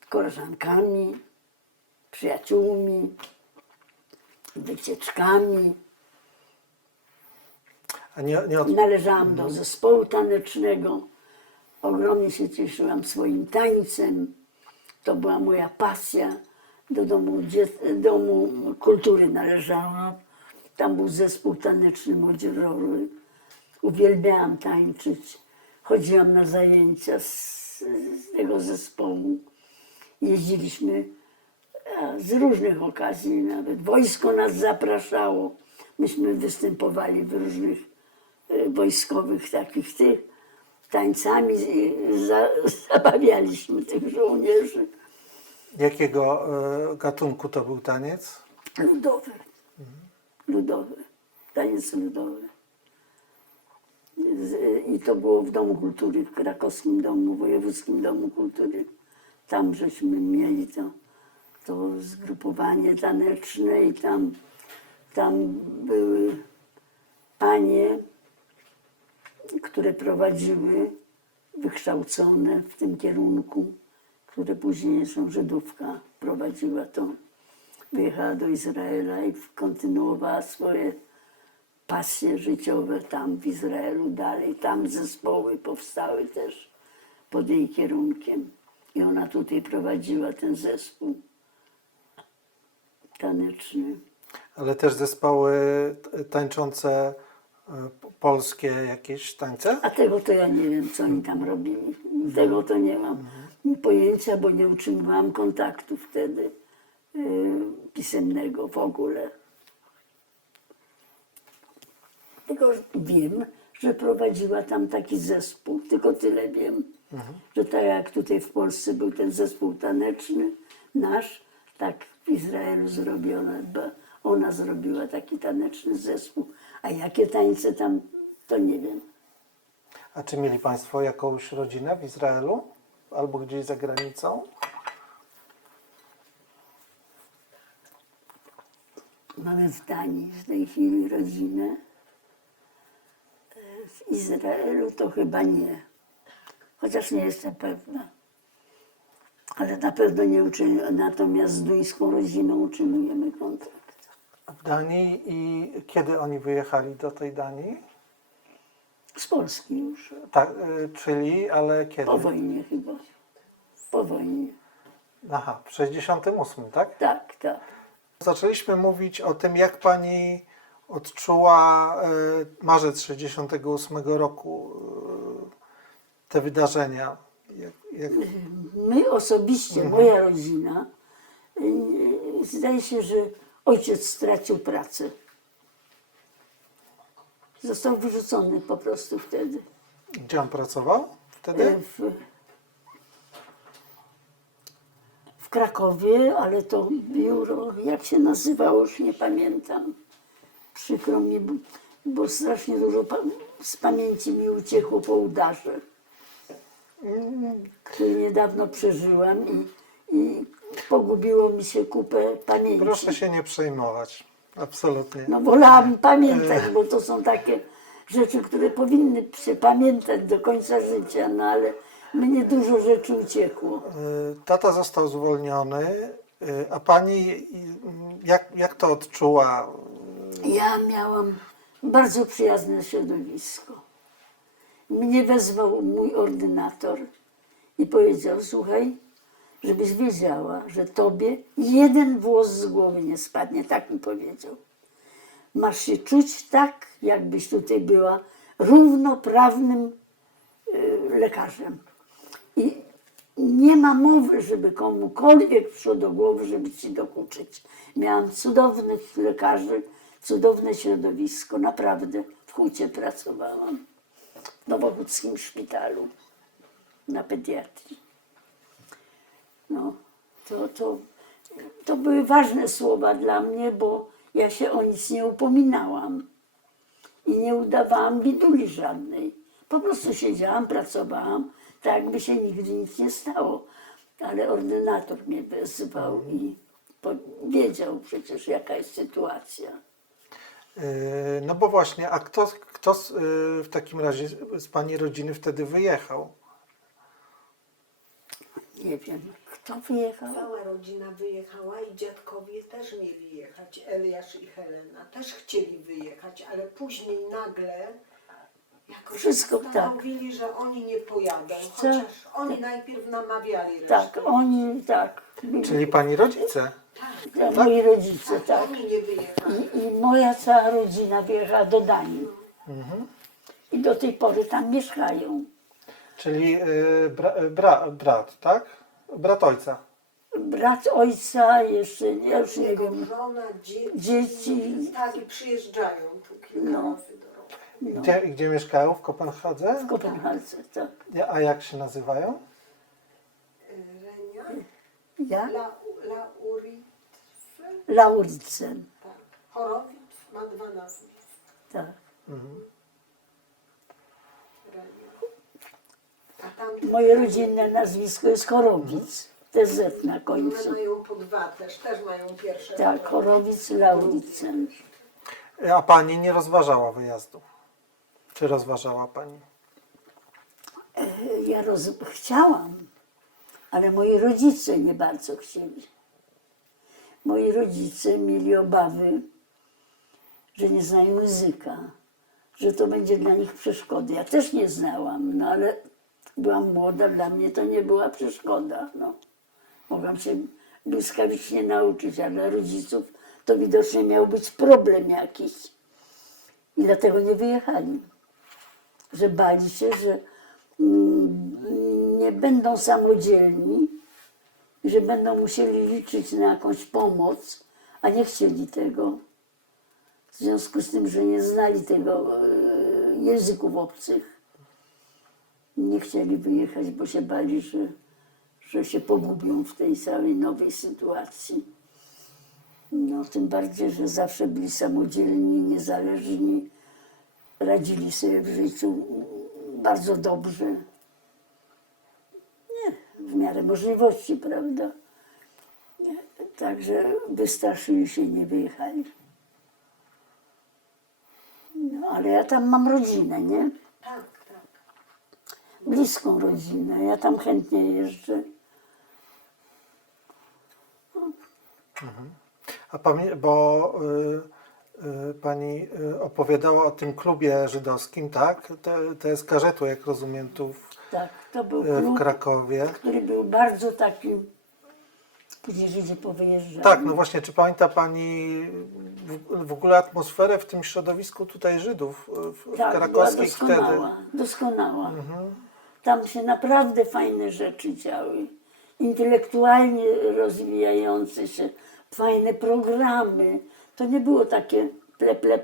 koleżankami, przyjaciółmi, wycieczkami. A nie Należałam do zespołu tanecznego. Ogromnie się cieszyłam swoim tańcem. To była moja pasja. Do domu kultury należałam. Tam był zespół taneczny młodzieżowy. Uwielbiałam tańczyć. Chodziłam na zajęcia z tego zespołu. Jeździliśmy z różnych okazji, nawet wojsko nas zapraszało. Myśmy występowali w różnych wojskowych takich tańcami zabawialiśmy tych żołnierzy. Jakiego gatunku to był taniec? Ludowy. Ludowy. Taniec ludowy. I to było w Domu Kultury, w Krakowskim Domu, Wojewódzkim Domu Kultury. Tam żeśmy mieli to zgrupowanie taneczne i tam były panie, które prowadziły, wykształcone w tym kierunku, które później są Żydówka, prowadziła to. Wyjechała do Izraela i kontynuowała swoje pasje życiowe tam w Izraelu dalej. Tam zespoły powstały też pod jej kierunkiem. I ona tutaj prowadziła ten zespół taneczny. Ale też zespoły tańczące polskie jakieś tańce? A tego to ja nie wiem, co oni tam robili. Tego to nie mam pojęcia, bo nie utrzymywałam kontaktu wtedy pisemnego w ogóle. Tylko wiem, że prowadziła tam taki zespół, tylko tyle wiem, że tak jak tutaj w Polsce był ten zespół taneczny nasz, tak w Izraelu zrobiono, bo ona zrobiła taki taneczny zespół. A jakie tańce tam, to nie wiem. A czy mieli państwo jakąś rodzinę w Izraelu? Albo gdzieś za granicą? Mamy w Danii w tej chwili rodzinę. W Izraelu to chyba nie. Chociaż nie jestem pewna. Ale na pewno nie natomiast z duńską rodziną utrzymujemy kontakt. W Danii i kiedy oni wyjechali do tej Danii? Z Polski już. Tak, czyli, ale kiedy? Po wojnie chyba. Po wojnie. Aha, w 68, tak? Tak, tak. Zaczęliśmy mówić o tym, jak pani odczuła marzec 68 roku, te wydarzenia. My osobiście, moja rodzina, zdaje się, że ojciec stracił pracę. Został wyrzucony po prostu wtedy. Gdzie on pracował wtedy? W Krakowie, ale to biuro, jak się nazywało, już nie pamiętam. Przykro mi, bo strasznie dużo z pamięci mi uciekło po udarze, który niedawno przeżyłam i pogubiło mi się kupę pamięci. Proszę się nie przejmować. Absolutnie. No wolałam pamiętać, bo to są takie rzeczy, które powinny się pamiętać do końca życia, no ale mnie dużo rzeczy uciekło. Tata został zwolniony, a pani jak to odczuła? Ja miałam bardzo przyjazne środowisko. Mnie wezwał mój ordynator i powiedział: słuchaj, żebyś wiedziała, że tobie jeden włos z głowy nie spadnie, tak mi powiedział. Masz się czuć tak, jakbyś tutaj była równoprawnym lekarzem. I nie ma mowy, żeby komukolwiek przyszło do głowy, żeby ci dokuczyć. Miałam cudownych lekarzy, cudowne środowisko, naprawdę. W Hucie pracowałam, w Nowochódzkim Szpitalu, na pediatrii. No, to były ważne słowa dla mnie, bo ja się o nic nie upominałam i nie udawałam biduli żadnej. Po prostu siedziałam, pracowałam, tak jakby się nigdy nic nie stało. Ale ordynator mnie wezwał i wiedział przecież, jaka jest sytuacja. No bo właśnie, a kto w takim razie z pani rodziny wtedy wyjechał? Nie wiem, kto wyjechał. Cała rodzina wyjechała i dziadkowie też mieli jechać. Eliasz i Helena też chcieli wyjechać, ale później nagle jakoś Wszystko postanowili, że oni nie pojadą. Chociaż oni najpierw namawiali resztę. Tak, oni tak. Czyli pani rodzice? Tak, moi rodzice, tak. Oni nie wyjechali. I moja cała rodzina wyjechała do Danii. I do tej pory tam mieszkają. Czyli brat, tak? Brat ojca. Brat ojca jeszcze, ja już nie Jego wiem, żona, dzieci. Tak, i przyjeżdżają tu kilka razy do roku. Gdzie mieszkają? W Kopenhadze? W Kopenhadze, tak. A jak się nazywają? Renia, Ja? Lauritw, Lauricen, tak. Horowitw ma 2 nazwy. tak. Renia. A tam Moje rodzinne nazwisko jest Chorowic, TZ na one końcu. mają po 2 też mają pierwsze. Tak, Chorowic, Lauricen. A pani nie rozważała wyjazdu? Czy rozważała pani? Ja chciałam, ale moi rodzice nie bardzo chcieli. Moi rodzice mieli obawy, że nie znają języka, że to będzie dla nich przeszkody. Ja też nie znałam, no ale byłam młoda, dla mnie to nie była przeszkoda. No. Mogłam się błyskawicznie nauczyć, ale dla rodziców to widocznie miał być problem jakiś. I dlatego nie wyjechali. Że bali się, że nie będą samodzielni, że będą musieli liczyć na jakąś pomoc, a nie chcieli tego. W związku z tym, że nie znali tego języków obcych, nie chcieli wyjechać, bo się bali, że się pogubią w tej całej nowej sytuacji. No, tym bardziej, że zawsze byli samodzielni, niezależni, radzili sobie w życiu bardzo dobrze. Nie, w miarę możliwości, prawda? Nie, także wystraszyli się i nie wyjechali. No, ale ja tam mam rodzinę, nie? Tak, tak. Bliską rodzinę. Ja tam chętnie jeżdżę. A bo pani opowiadała o tym klubie żydowskim, tak? To jest Karzetu, jak rozumiem, tu Tak, to był w klub, Krakowie. który był bardzo taki Później Żydzi powyjeżdżali. Tak, no właśnie, czy pamięta pani w ogóle atmosferę w tym środowisku tutaj Żydów w Tak, krakowskiej była wtedy? doskonała, doskonała. Tam się naprawdę fajne rzeczy działy. Intelektualnie rozwijające się, fajne programy. To nie było takie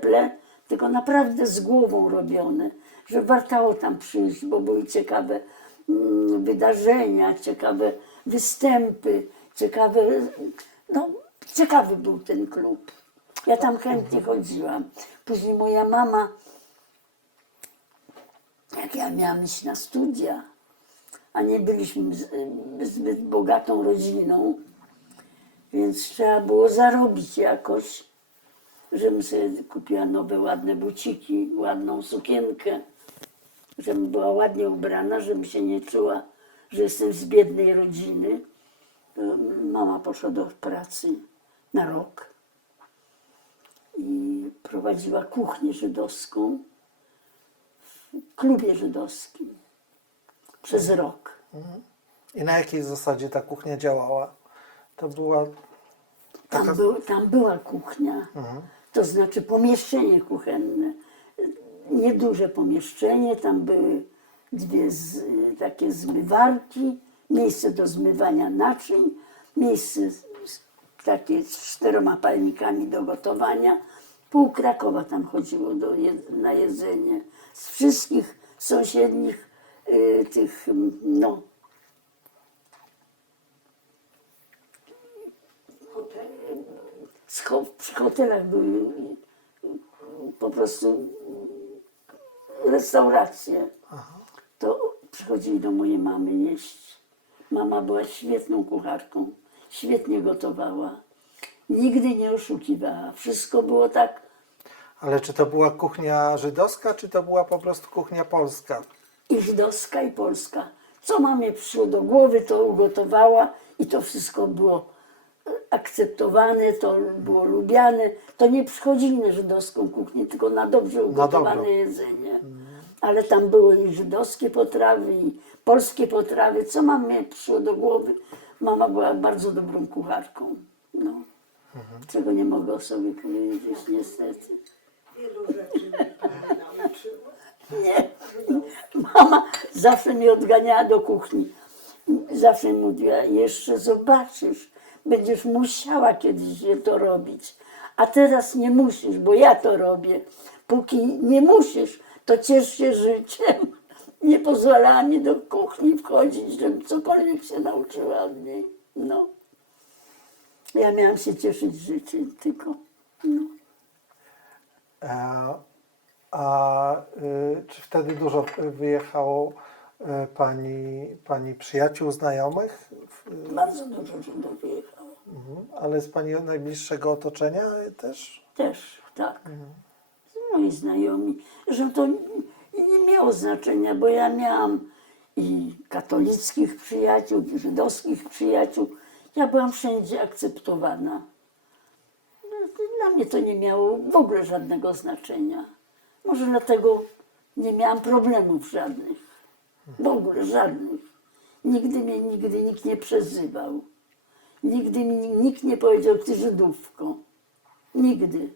ple, tylko naprawdę z głową robione, że warto tam przyjść, bo były ciekawe wydarzenia, ciekawe występy, ciekawy był ten klub. Ja tam chętnie chodziłam. Później moja mama, jak ja miałam iść na studia, a nie byliśmy zbyt bogatą rodziną, więc trzeba było zarobić jakoś, żebym sobie kupiła nowe, ładne buciki, ładną sukienkę, żebym była ładnie ubrana, żebym się nie czuła, że jestem z biednej rodziny. Mama poszła do pracy na rok i prowadziła kuchnię żydowską w klubie żydowskim przez rok. I na jakiej zasadzie ta kuchnia działała? To była taka... Tam była kuchnia, to znaczy pomieszczenie kuchenne. Nieduże pomieszczenie, tam były dwie takie zmywarki, miejsce do zmywania naczyń, miejsce takie z 4 palnikami do gotowania. Pół Krakowa tam chodziło na jedzenie. Z wszystkich sąsiednich tych, no, przy hotelach były po prostu restauracje. To przychodzili do mojej mamy jeść. Mama była świetną kucharką, świetnie gotowała. Nigdy nie oszukiwała. Wszystko było tak. Ale czy to była kuchnia żydowska, czy to była po prostu kuchnia polska? I żydowska, i polska. Co mamie przyszło do głowy, to ugotowała i to wszystko było akceptowane, to było lubiane. To nie przychodzili na żydowską kuchnię, tylko na dobrze ugotowane dobro. jedzenie. Ale tam były i żydowskie potrawy, i polskie potrawy. Co mamie przyszło do głowy? Mama była bardzo dobrą kucharką. No. Czego nie mogę o sobie powiedzieć, niestety. Wielu rzeczy mnie pani nauczyła. Nie. Mama zawsze mnie odganiała do kuchni. Zawsze mówiła, jeszcze zobaczysz, będziesz musiała kiedyś to robić. A teraz nie musisz, bo ja to robię. Póki nie musisz, to ciesz się życiem. Nie pozwalała mi do kuchni wchodzić, żebym cokolwiek się nauczyła od niej. No. Ja miałam się cieszyć życiem tylko. No. Czy wtedy dużo wyjechało pani przyjaciół, znajomych? Bardzo dużo Żydów wyjechało. Ale z pani najbliższego otoczenia też? Też, tak. Moi znajomi, że to nie miało znaczenia, bo ja miałam i katolickich przyjaciół, i żydowskich przyjaciół. Ja byłam wszędzie akceptowana. Dla mnie to nie miało w ogóle żadnego znaczenia. Może dlatego nie miałam problemów żadnych. W ogóle żadnych. Nigdy nikt nie przezywał. Nigdy mi nikt nie powiedział, ty Żydówko. Nigdy.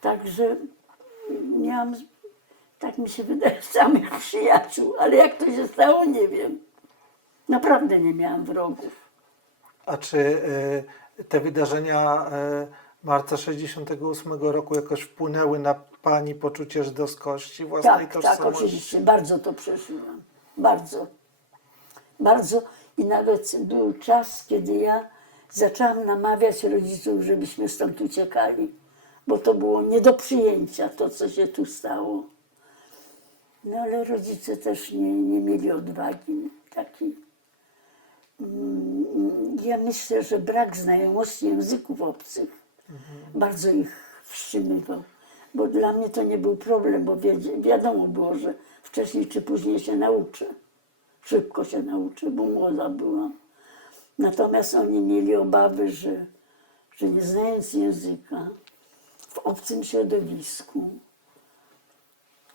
Także miałam, tak mi się wydaje, samych przyjaciół, ale jak to się stało, nie wiem. Naprawdę nie miałam wrogów. A czy te wydarzenia marca 68 roku jakoś wpłynęły na pani poczucie żydowskości, własnej Tak, tożsamości? oczywiście. Bardzo to przeżyłam. Bardzo. Bardzo. I nawet był czas, kiedy ja zaczęłam namawiać rodziców, żebyśmy stąd uciekali. Bo to było nie do przyjęcia, to co się tu stało. No ale rodzice też nie mieli odwagi takiej. Ja myślę, że brak znajomości języków obcych bardzo ich wstrzymywał. Bo dla mnie to nie był problem, bo wiadomo było, że wcześniej czy później się nauczę. Szybko się nauczę, bo młoda byłam. Natomiast oni mieli obawy, że nie znając języka, w obcym środowisku,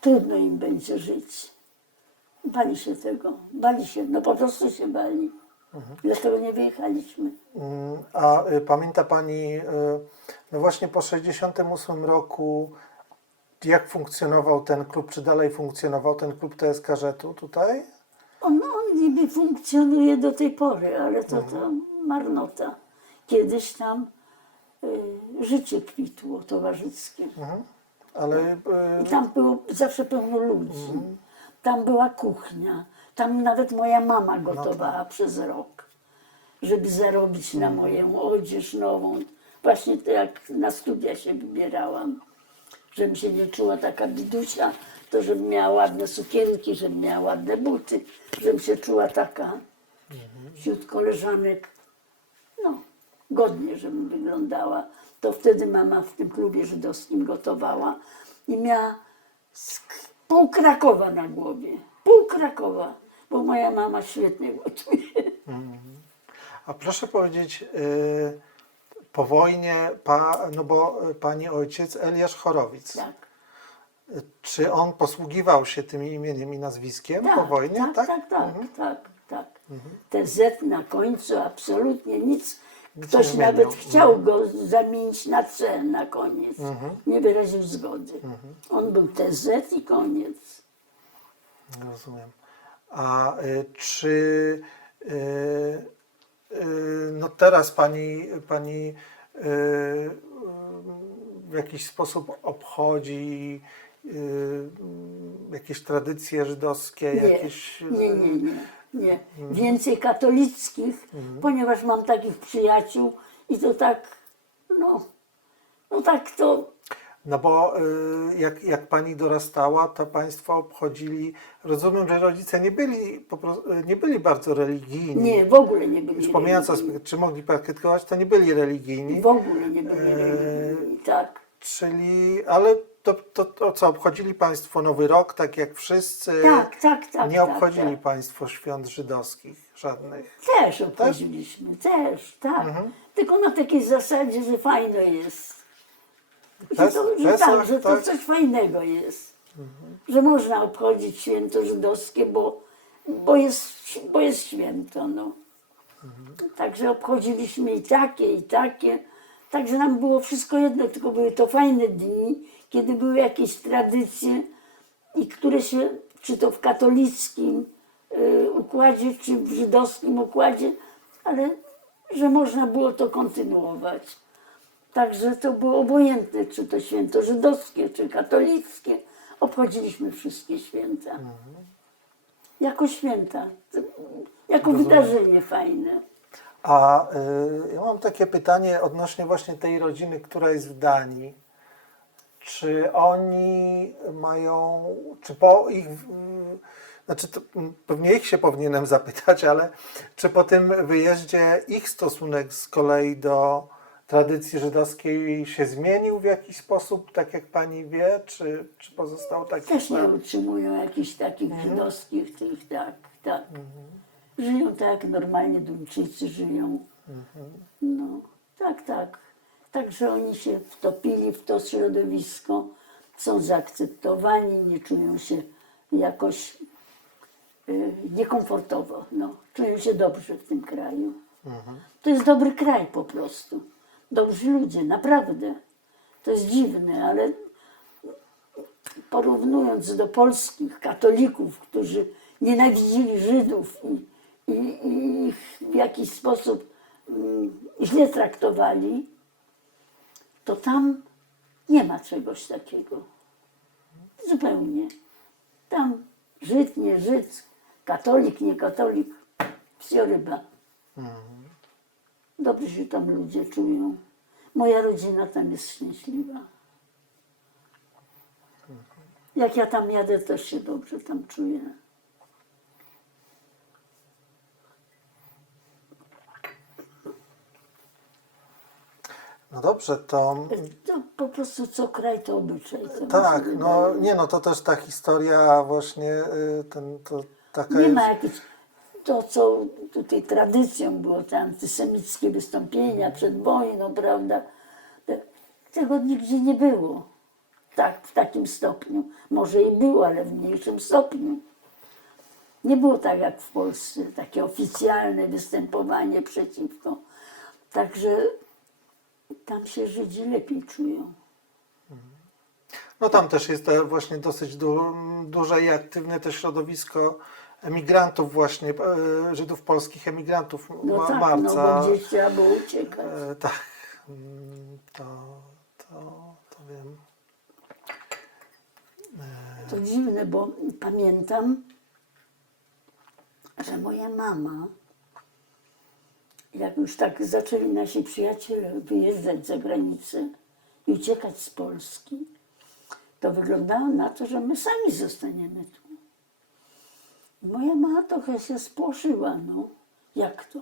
trudno im będzie żyć. Bali się tego, no po prostu się bali. Dlatego nie wyjechaliśmy. A pamięta pani, no właśnie po 68 roku, jak funkcjonował ten klub, czy dalej funkcjonował ten klub TSK Rzetu tutaj? On niby funkcjonuje do tej pory, ale to marnota. Kiedyś tam życie kwitło towarzyskie. Ale I tam było zawsze pełno ludzi. Tam była kuchnia. Tam nawet moja mama gotowała przez rok, żeby zarobić na moją odzież nową. Właśnie to jak na studia się wybierałam, żebym się nie czuła taka bidusia, to żebym miała ładne sukienki, żebym miała ładne buty, żebym się czuła taka wśród koleżanek, no, godnie, żebym wyglądała. To wtedy mama w tym klubie żydowskim gotowała i miała pół Krakowa na głowie. Pół Krakowa, bo moja mama świetnie gotuje. a proszę powiedzieć, po wojnie, no bo pani ojciec Eliasz Chorowic, Tak. czy on posługiwał się tym imieniem i nazwiskiem po wojnie? Tak. TZ na końcu, absolutnie nic. Ktoś nie nawet zmieniał. chciał go zamienić na C na koniec. Nie wyraził zgody. On był TZ i koniec. Rozumiem. A czy no teraz pani w jakiś sposób obchodzi jakieś tradycje żydowskie, Nie, jakieś... nie. Więcej katolickich, ponieważ mam takich przyjaciół i to tak, no tak to... No bo jak pani dorastała, to państwo obchodzili, rozumiem, że rodzice nie byli bardzo religijni. Nie, w ogóle nie byli Pomijając religijni. aspekt, czy mogli praktykować, to nie byli religijni. W ogóle nie byli religijni, tak. Czyli, ale to co, obchodzili państwo Nowy Rok, tak jak wszyscy? Tak. Nie obchodzili tak. państwo świąt żydowskich żadnych? Też obchodziliśmy, tak. Tylko na takiej zasadzie, że fajno jest. Że to coś fajnego jest. Że można obchodzić święto żydowskie, bo jest święto. No. Także obchodziliśmy i takie. Także nam było wszystko jedno, tylko były to fajne dni, kiedy były jakieś tradycje i które się, czy to w katolickim układzie, czy w żydowskim układzie, ale że można było to kontynuować. Także to było obojętne, czy to święto żydowskie, czy katolickie. Obchodziliśmy wszystkie święta. Jako święta, jako wydarzenie fajne. A ja mam takie pytanie odnośnie właśnie tej rodziny, która jest w Danii. Czy oni mają, czy po ich, znaczy to, pewnie ich się powinienem zapytać, ale czy po tym wyjeździe ich stosunek z kolei do tradycji żydowskiej się zmienił w jakiś sposób, tak jak pani wie, czy pozostał taki Też nie sam? utrzymują jakichś takich żydowskich tych, tak. Żyją tak, jak normalnie Duńczycy żyją. No, tak. Także oni się wtopili w to środowisko, są zaakceptowani, nie czują się jakoś niekomfortowo. No, czują się dobrze w tym kraju. To jest dobry kraj po prostu. Dobrzy ludzie, naprawdę. To jest dziwne, ale porównując do polskich katolików, którzy nienawidzili Żydów i ich w jakiś sposób źle traktowali, to tam nie ma czegoś takiego. Zupełnie. Tam Żyd, nie Żyd, katolik, nie katolik, wsioryba. Dobrze się tam ludzie czują. Moja rodzina tam jest szczęśliwa. Jak ja tam jadę, też się dobrze tam czuję. No dobrze, to To po prostu co kraj, to obyczaj. Co tak, mi się no wydaje. nie no, to też ta historia właśnie, taka Nie jest... ma jakichś, to co tutaj tradycją było, te antysemickie wystąpienia przed wojną, prawda? Tego nigdzie nie było. Tak, w takim stopniu. Może i było, ale w mniejszym stopniu. Nie było tak jak w Polsce, takie oficjalne występowanie przeciwko. Także tam się Żydzi lepiej czują. No tam też jest właśnie dosyć duże i aktywne też środowisko emigrantów właśnie, Żydów polskich emigrantów, No tak, Marca. no bo gdzieś trzeba było uciekać. Tak, to wiem. To dziwne, bo pamiętam, że moja mama, jak już tak zaczęli nasi przyjaciele wyjeżdżać za granicę i uciekać z Polski, to wyglądało na to, że my sami zostaniemy tu. Moja mama trochę się spłoszyła, no. Jak to?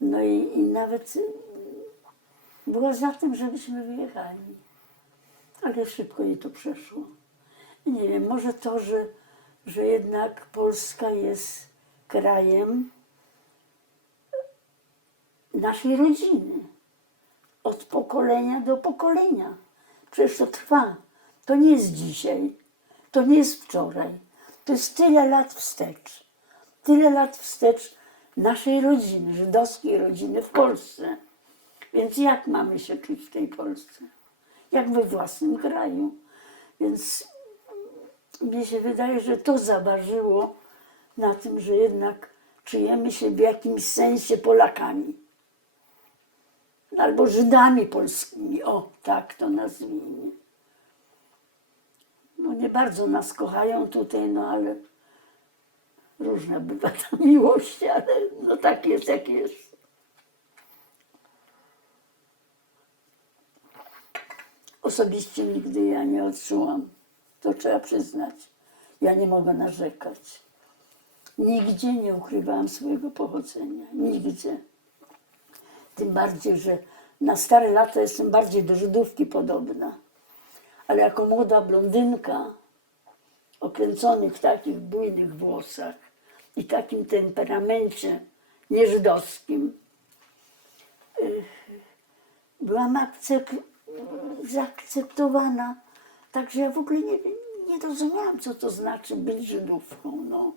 No i nawet była za tym, żebyśmy wyjechali. Ale szybko jej to przeszło. Nie wiem, może to, że jednak Polska jest krajem naszej rodziny. Od pokolenia do pokolenia. Przecież to trwa. To nie jest dzisiaj. To nie jest wczoraj. To jest tyle lat wstecz. Tyle lat wstecz naszej rodziny, żydowskiej rodziny w Polsce. Więc jak mamy się czuć w tej Polsce? Jak we własnym kraju. Więc mnie się wydaje, że to zaważyło na tym, że jednak czujemy się w jakimś sensie Polakami. Albo Żydami polskimi. O, tak to nazwijmy. No nie bardzo nas kochają tutaj, no ale różna bywa ta miłość, ale no tak jest, jak jest. Osobiście nigdy ja nie odczułam, to trzeba przyznać. Ja nie mogę narzekać. Nigdzie nie ukrywałam swojego pochodzenia. Nigdzie. Tym bardziej, że na stare lata jestem bardziej do Żydówki podobna. Ale jako młoda blondynka, o kręconych takich bujnych włosach i takim temperamencie nieżydowskim, byłam zaakceptowana. Także ja w ogóle nie rozumiałam, co to znaczy być Żydówką. No,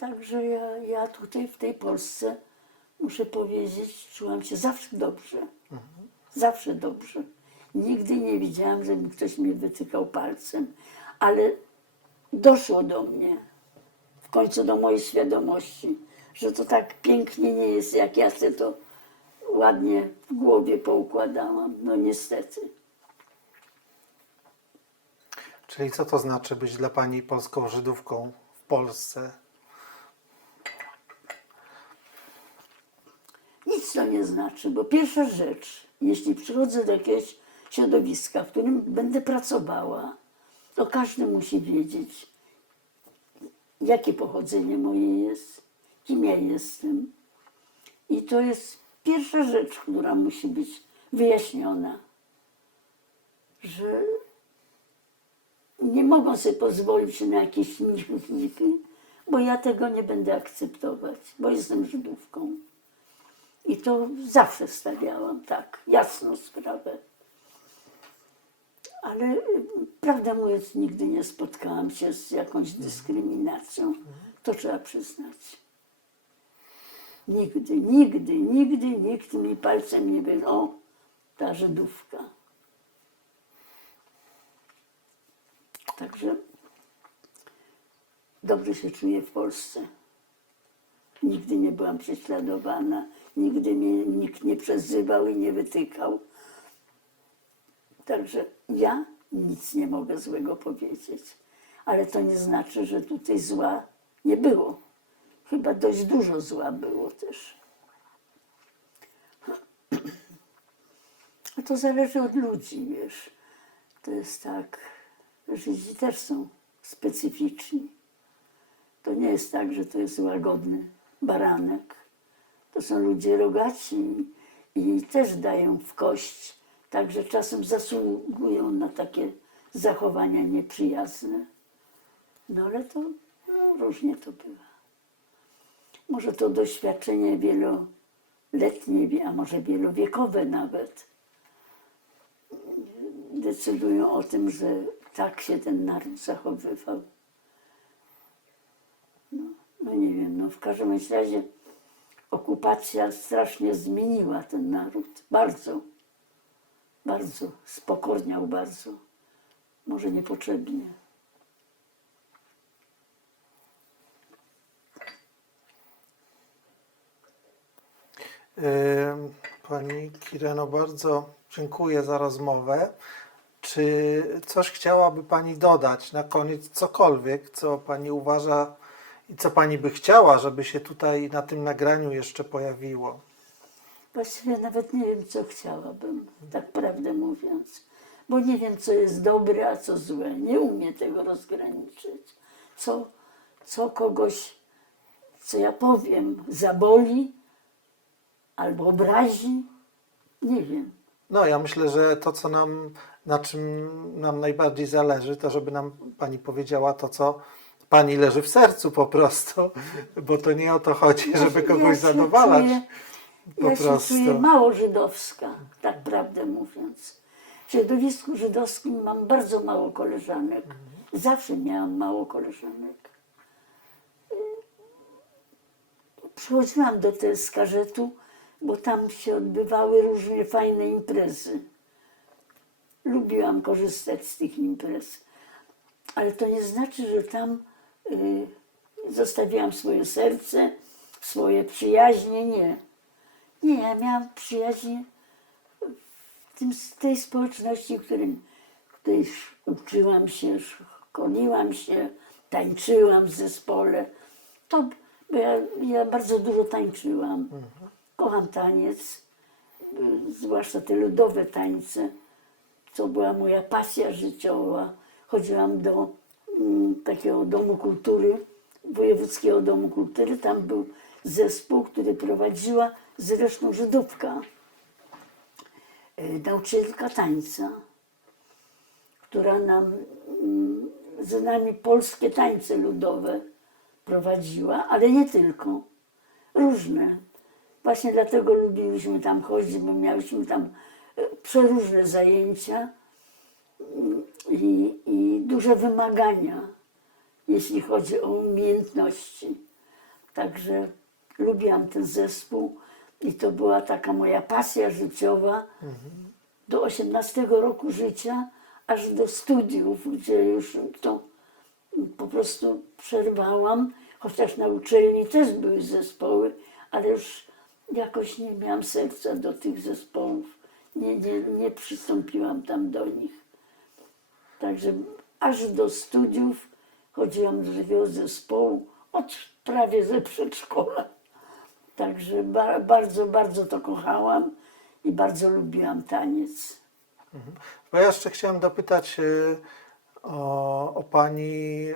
także ja tutaj w tej Polsce, muszę powiedzieć, czułam się zawsze dobrze. Zawsze dobrze. Nigdy nie widziałam, żeby ktoś mnie wytykał palcem, ale doszło do mnie, w końcu do mojej świadomości, że to tak pięknie nie jest, jak ja sobie to ładnie w głowie poukładałam. No niestety. Czyli co to znaczy być dla pani polską Żydówką w Polsce? Nic to nie znaczy, bo pierwsza rzecz, jeśli przychodzę do jakiegoś środowiska, w którym będę pracowała, to każdy musi wiedzieć, jakie pochodzenie moje jest, kim ja jestem. I to jest pierwsza rzecz, która musi być wyjaśniona, że nie mogą sobie pozwolić na jakieś michy, bo ja tego nie będę akceptować, bo jestem Żydówką. I to zawsze stawiałam tak, jasno sprawę. Ale prawdę mówiąc, nigdy nie spotkałam się z jakąś dyskryminacją. To trzeba przyznać. Nigdy nikt mi palcem nie był, o, ta Żydówka. Także dobrze się czuję w Polsce. Nigdy nie byłam prześladowana, nigdy mnie nikt nie przezywał i nie wytykał. Także ja nic nie mogę złego powiedzieć. Ale to nie znaczy, że tutaj zła nie było. Chyba dość dużo zła było też. A to zależy od ludzi, wiesz. To jest tak, Żydzi też są specyficzni. To nie jest tak, że to jest łagodny baranek. To są ludzie rogaci i też dają w kość. Także czasem zasługują na takie zachowania nieprzyjazne. No ale to różnie to bywa. Może to doświadczenie wieloletnie, a może wielowiekowe nawet, decydują o tym, że tak się ten naród zachowywał. No nie wiem, no w każdym razie okupacja strasznie zmieniła ten naród. Bardzo, bardzo, spokorniał bardzo. Może niepotrzebnie. Pani Kireno, bardzo dziękuję za rozmowę. Czy coś chciałaby Pani dodać na koniec, cokolwiek, co Pani uważa i co Pani by chciała, żeby się tutaj na tym nagraniu jeszcze pojawiło? Właściwie nawet nie wiem, co chciałabym, tak prawdę mówiąc. Bo nie wiem, co jest dobre, a co złe. Nie umiem tego rozgraniczyć. Co kogoś, co ja powiem, zaboli albo obrazi, nie wiem. No, ja myślę, że to, co na czym nam najbardziej zależy, to żeby nam Pani powiedziała to, co Pani leży w sercu po prostu, bo to nie o to chodzi, żeby kogoś zadowalać. Ja się czuję mało żydowska, tak prawdę mówiąc. W środowisku żydowskim mam bardzo mało koleżanek. Zawsze miałam mało koleżanek. Przychodziłam do Telskażetu, bo tam się odbywały różne fajne imprezy. Lubiłam korzystać z tych imprez. Ale to nie znaczy, że tam zostawiłam swoje serce, swoje przyjaźnie, nie. Nie, ja miałam przyjaźnie w tej społeczności, w której uczyłam się, szkoliłam się, tańczyłam w zespole. Bo ja bardzo dużo tańczyłam. Kocham taniec, zwłaszcza te ludowe tańce, co była moja pasja życiowa. Chodziłam do takiego domu kultury, Wojewódzkiego Domu Kultury. Tam był zespół, który prowadziła zresztą Żydówka, nauczycielka tańca, która z nami polskie tańce ludowe prowadziła, ale nie tylko, różne. Właśnie dlatego lubiliśmy tam chodzić, bo mieliśmy tam przeróżne zajęcia i duże wymagania, jeśli chodzi o umiejętności. Także lubiłam ten zespół i to była taka moja pasja życiowa do 18 roku życia, aż do studiów, gdzie już to po prostu przerwałam, chociaż na uczelni też były zespoły, ale już jakoś nie miałam serca do tych zespołów. Nie przystąpiłam tam do nich. Także aż do studiów chodziłam do takiego zespołu od prawie ze przedszkola. Także bardzo, bardzo to kochałam i bardzo lubiłam taniec. Bo ja jeszcze chciałem dopytać o Pani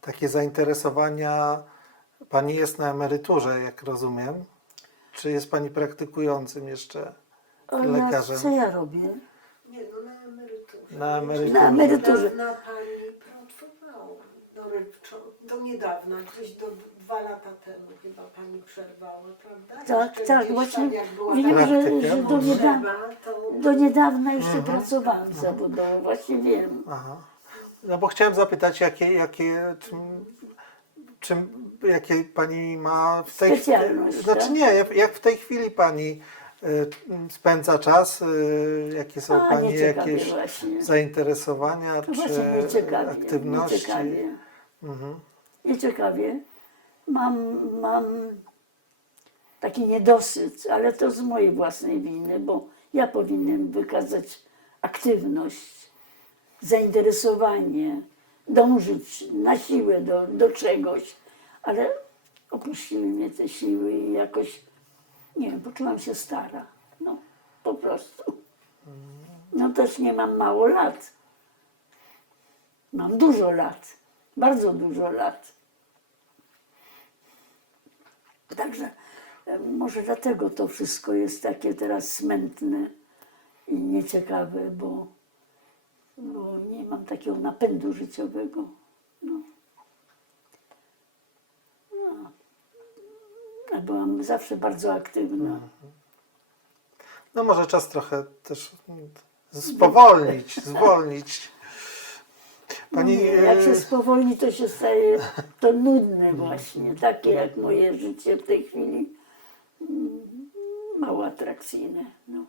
takie zainteresowania. Pani jest na emeryturze, jak rozumiem. Czy jest Pani praktykującym jeszcze lekarzem? Co ja robię? Nie, no na emeryturze. Na emeryturze. Na emeryturze. Niedawna pani pracowała. Do niedawna, gdzieś do 2 lata temu chyba pani przerwała, prawda? Tak, Jeszcze tak, gdzieś właśnie tam, jak była wiem, taka że potrzeba, to do niedawna jeszcze pracowałam zawodowo, właśnie wiem. Aha. No bo chciałem zapytać, jakie Pani ma w tej Specjalność, Znaczy tak? nie, jak w tej chwili Pani spędza czas? Jakie są Pani nieciekawie jakieś właśnie. zainteresowania To czy właśnie nieciekawie, aktywności? nieciekawie. Nieciekawie. Mam taki niedosyt, ale to z mojej własnej winy, bo ja powinienem wykazać aktywność, zainteresowanie, dążyć na siłę do czegoś, ale opuściły mnie te siły i jakoś, nie wiem, poczułam się stara. No, po prostu. No też nie mam mało lat. Mam dużo lat, bardzo dużo lat. Także może dlatego to wszystko jest takie teraz smętne i nieciekawe, bo nie mam takiego napędu życiowego. A byłam zawsze bardzo aktywna. No może czas trochę też zwolnić. Pani, Nie, jak się spowolni, to się staje to nudne właśnie, takie jak moje życie w tej chwili, mało atrakcyjne. No.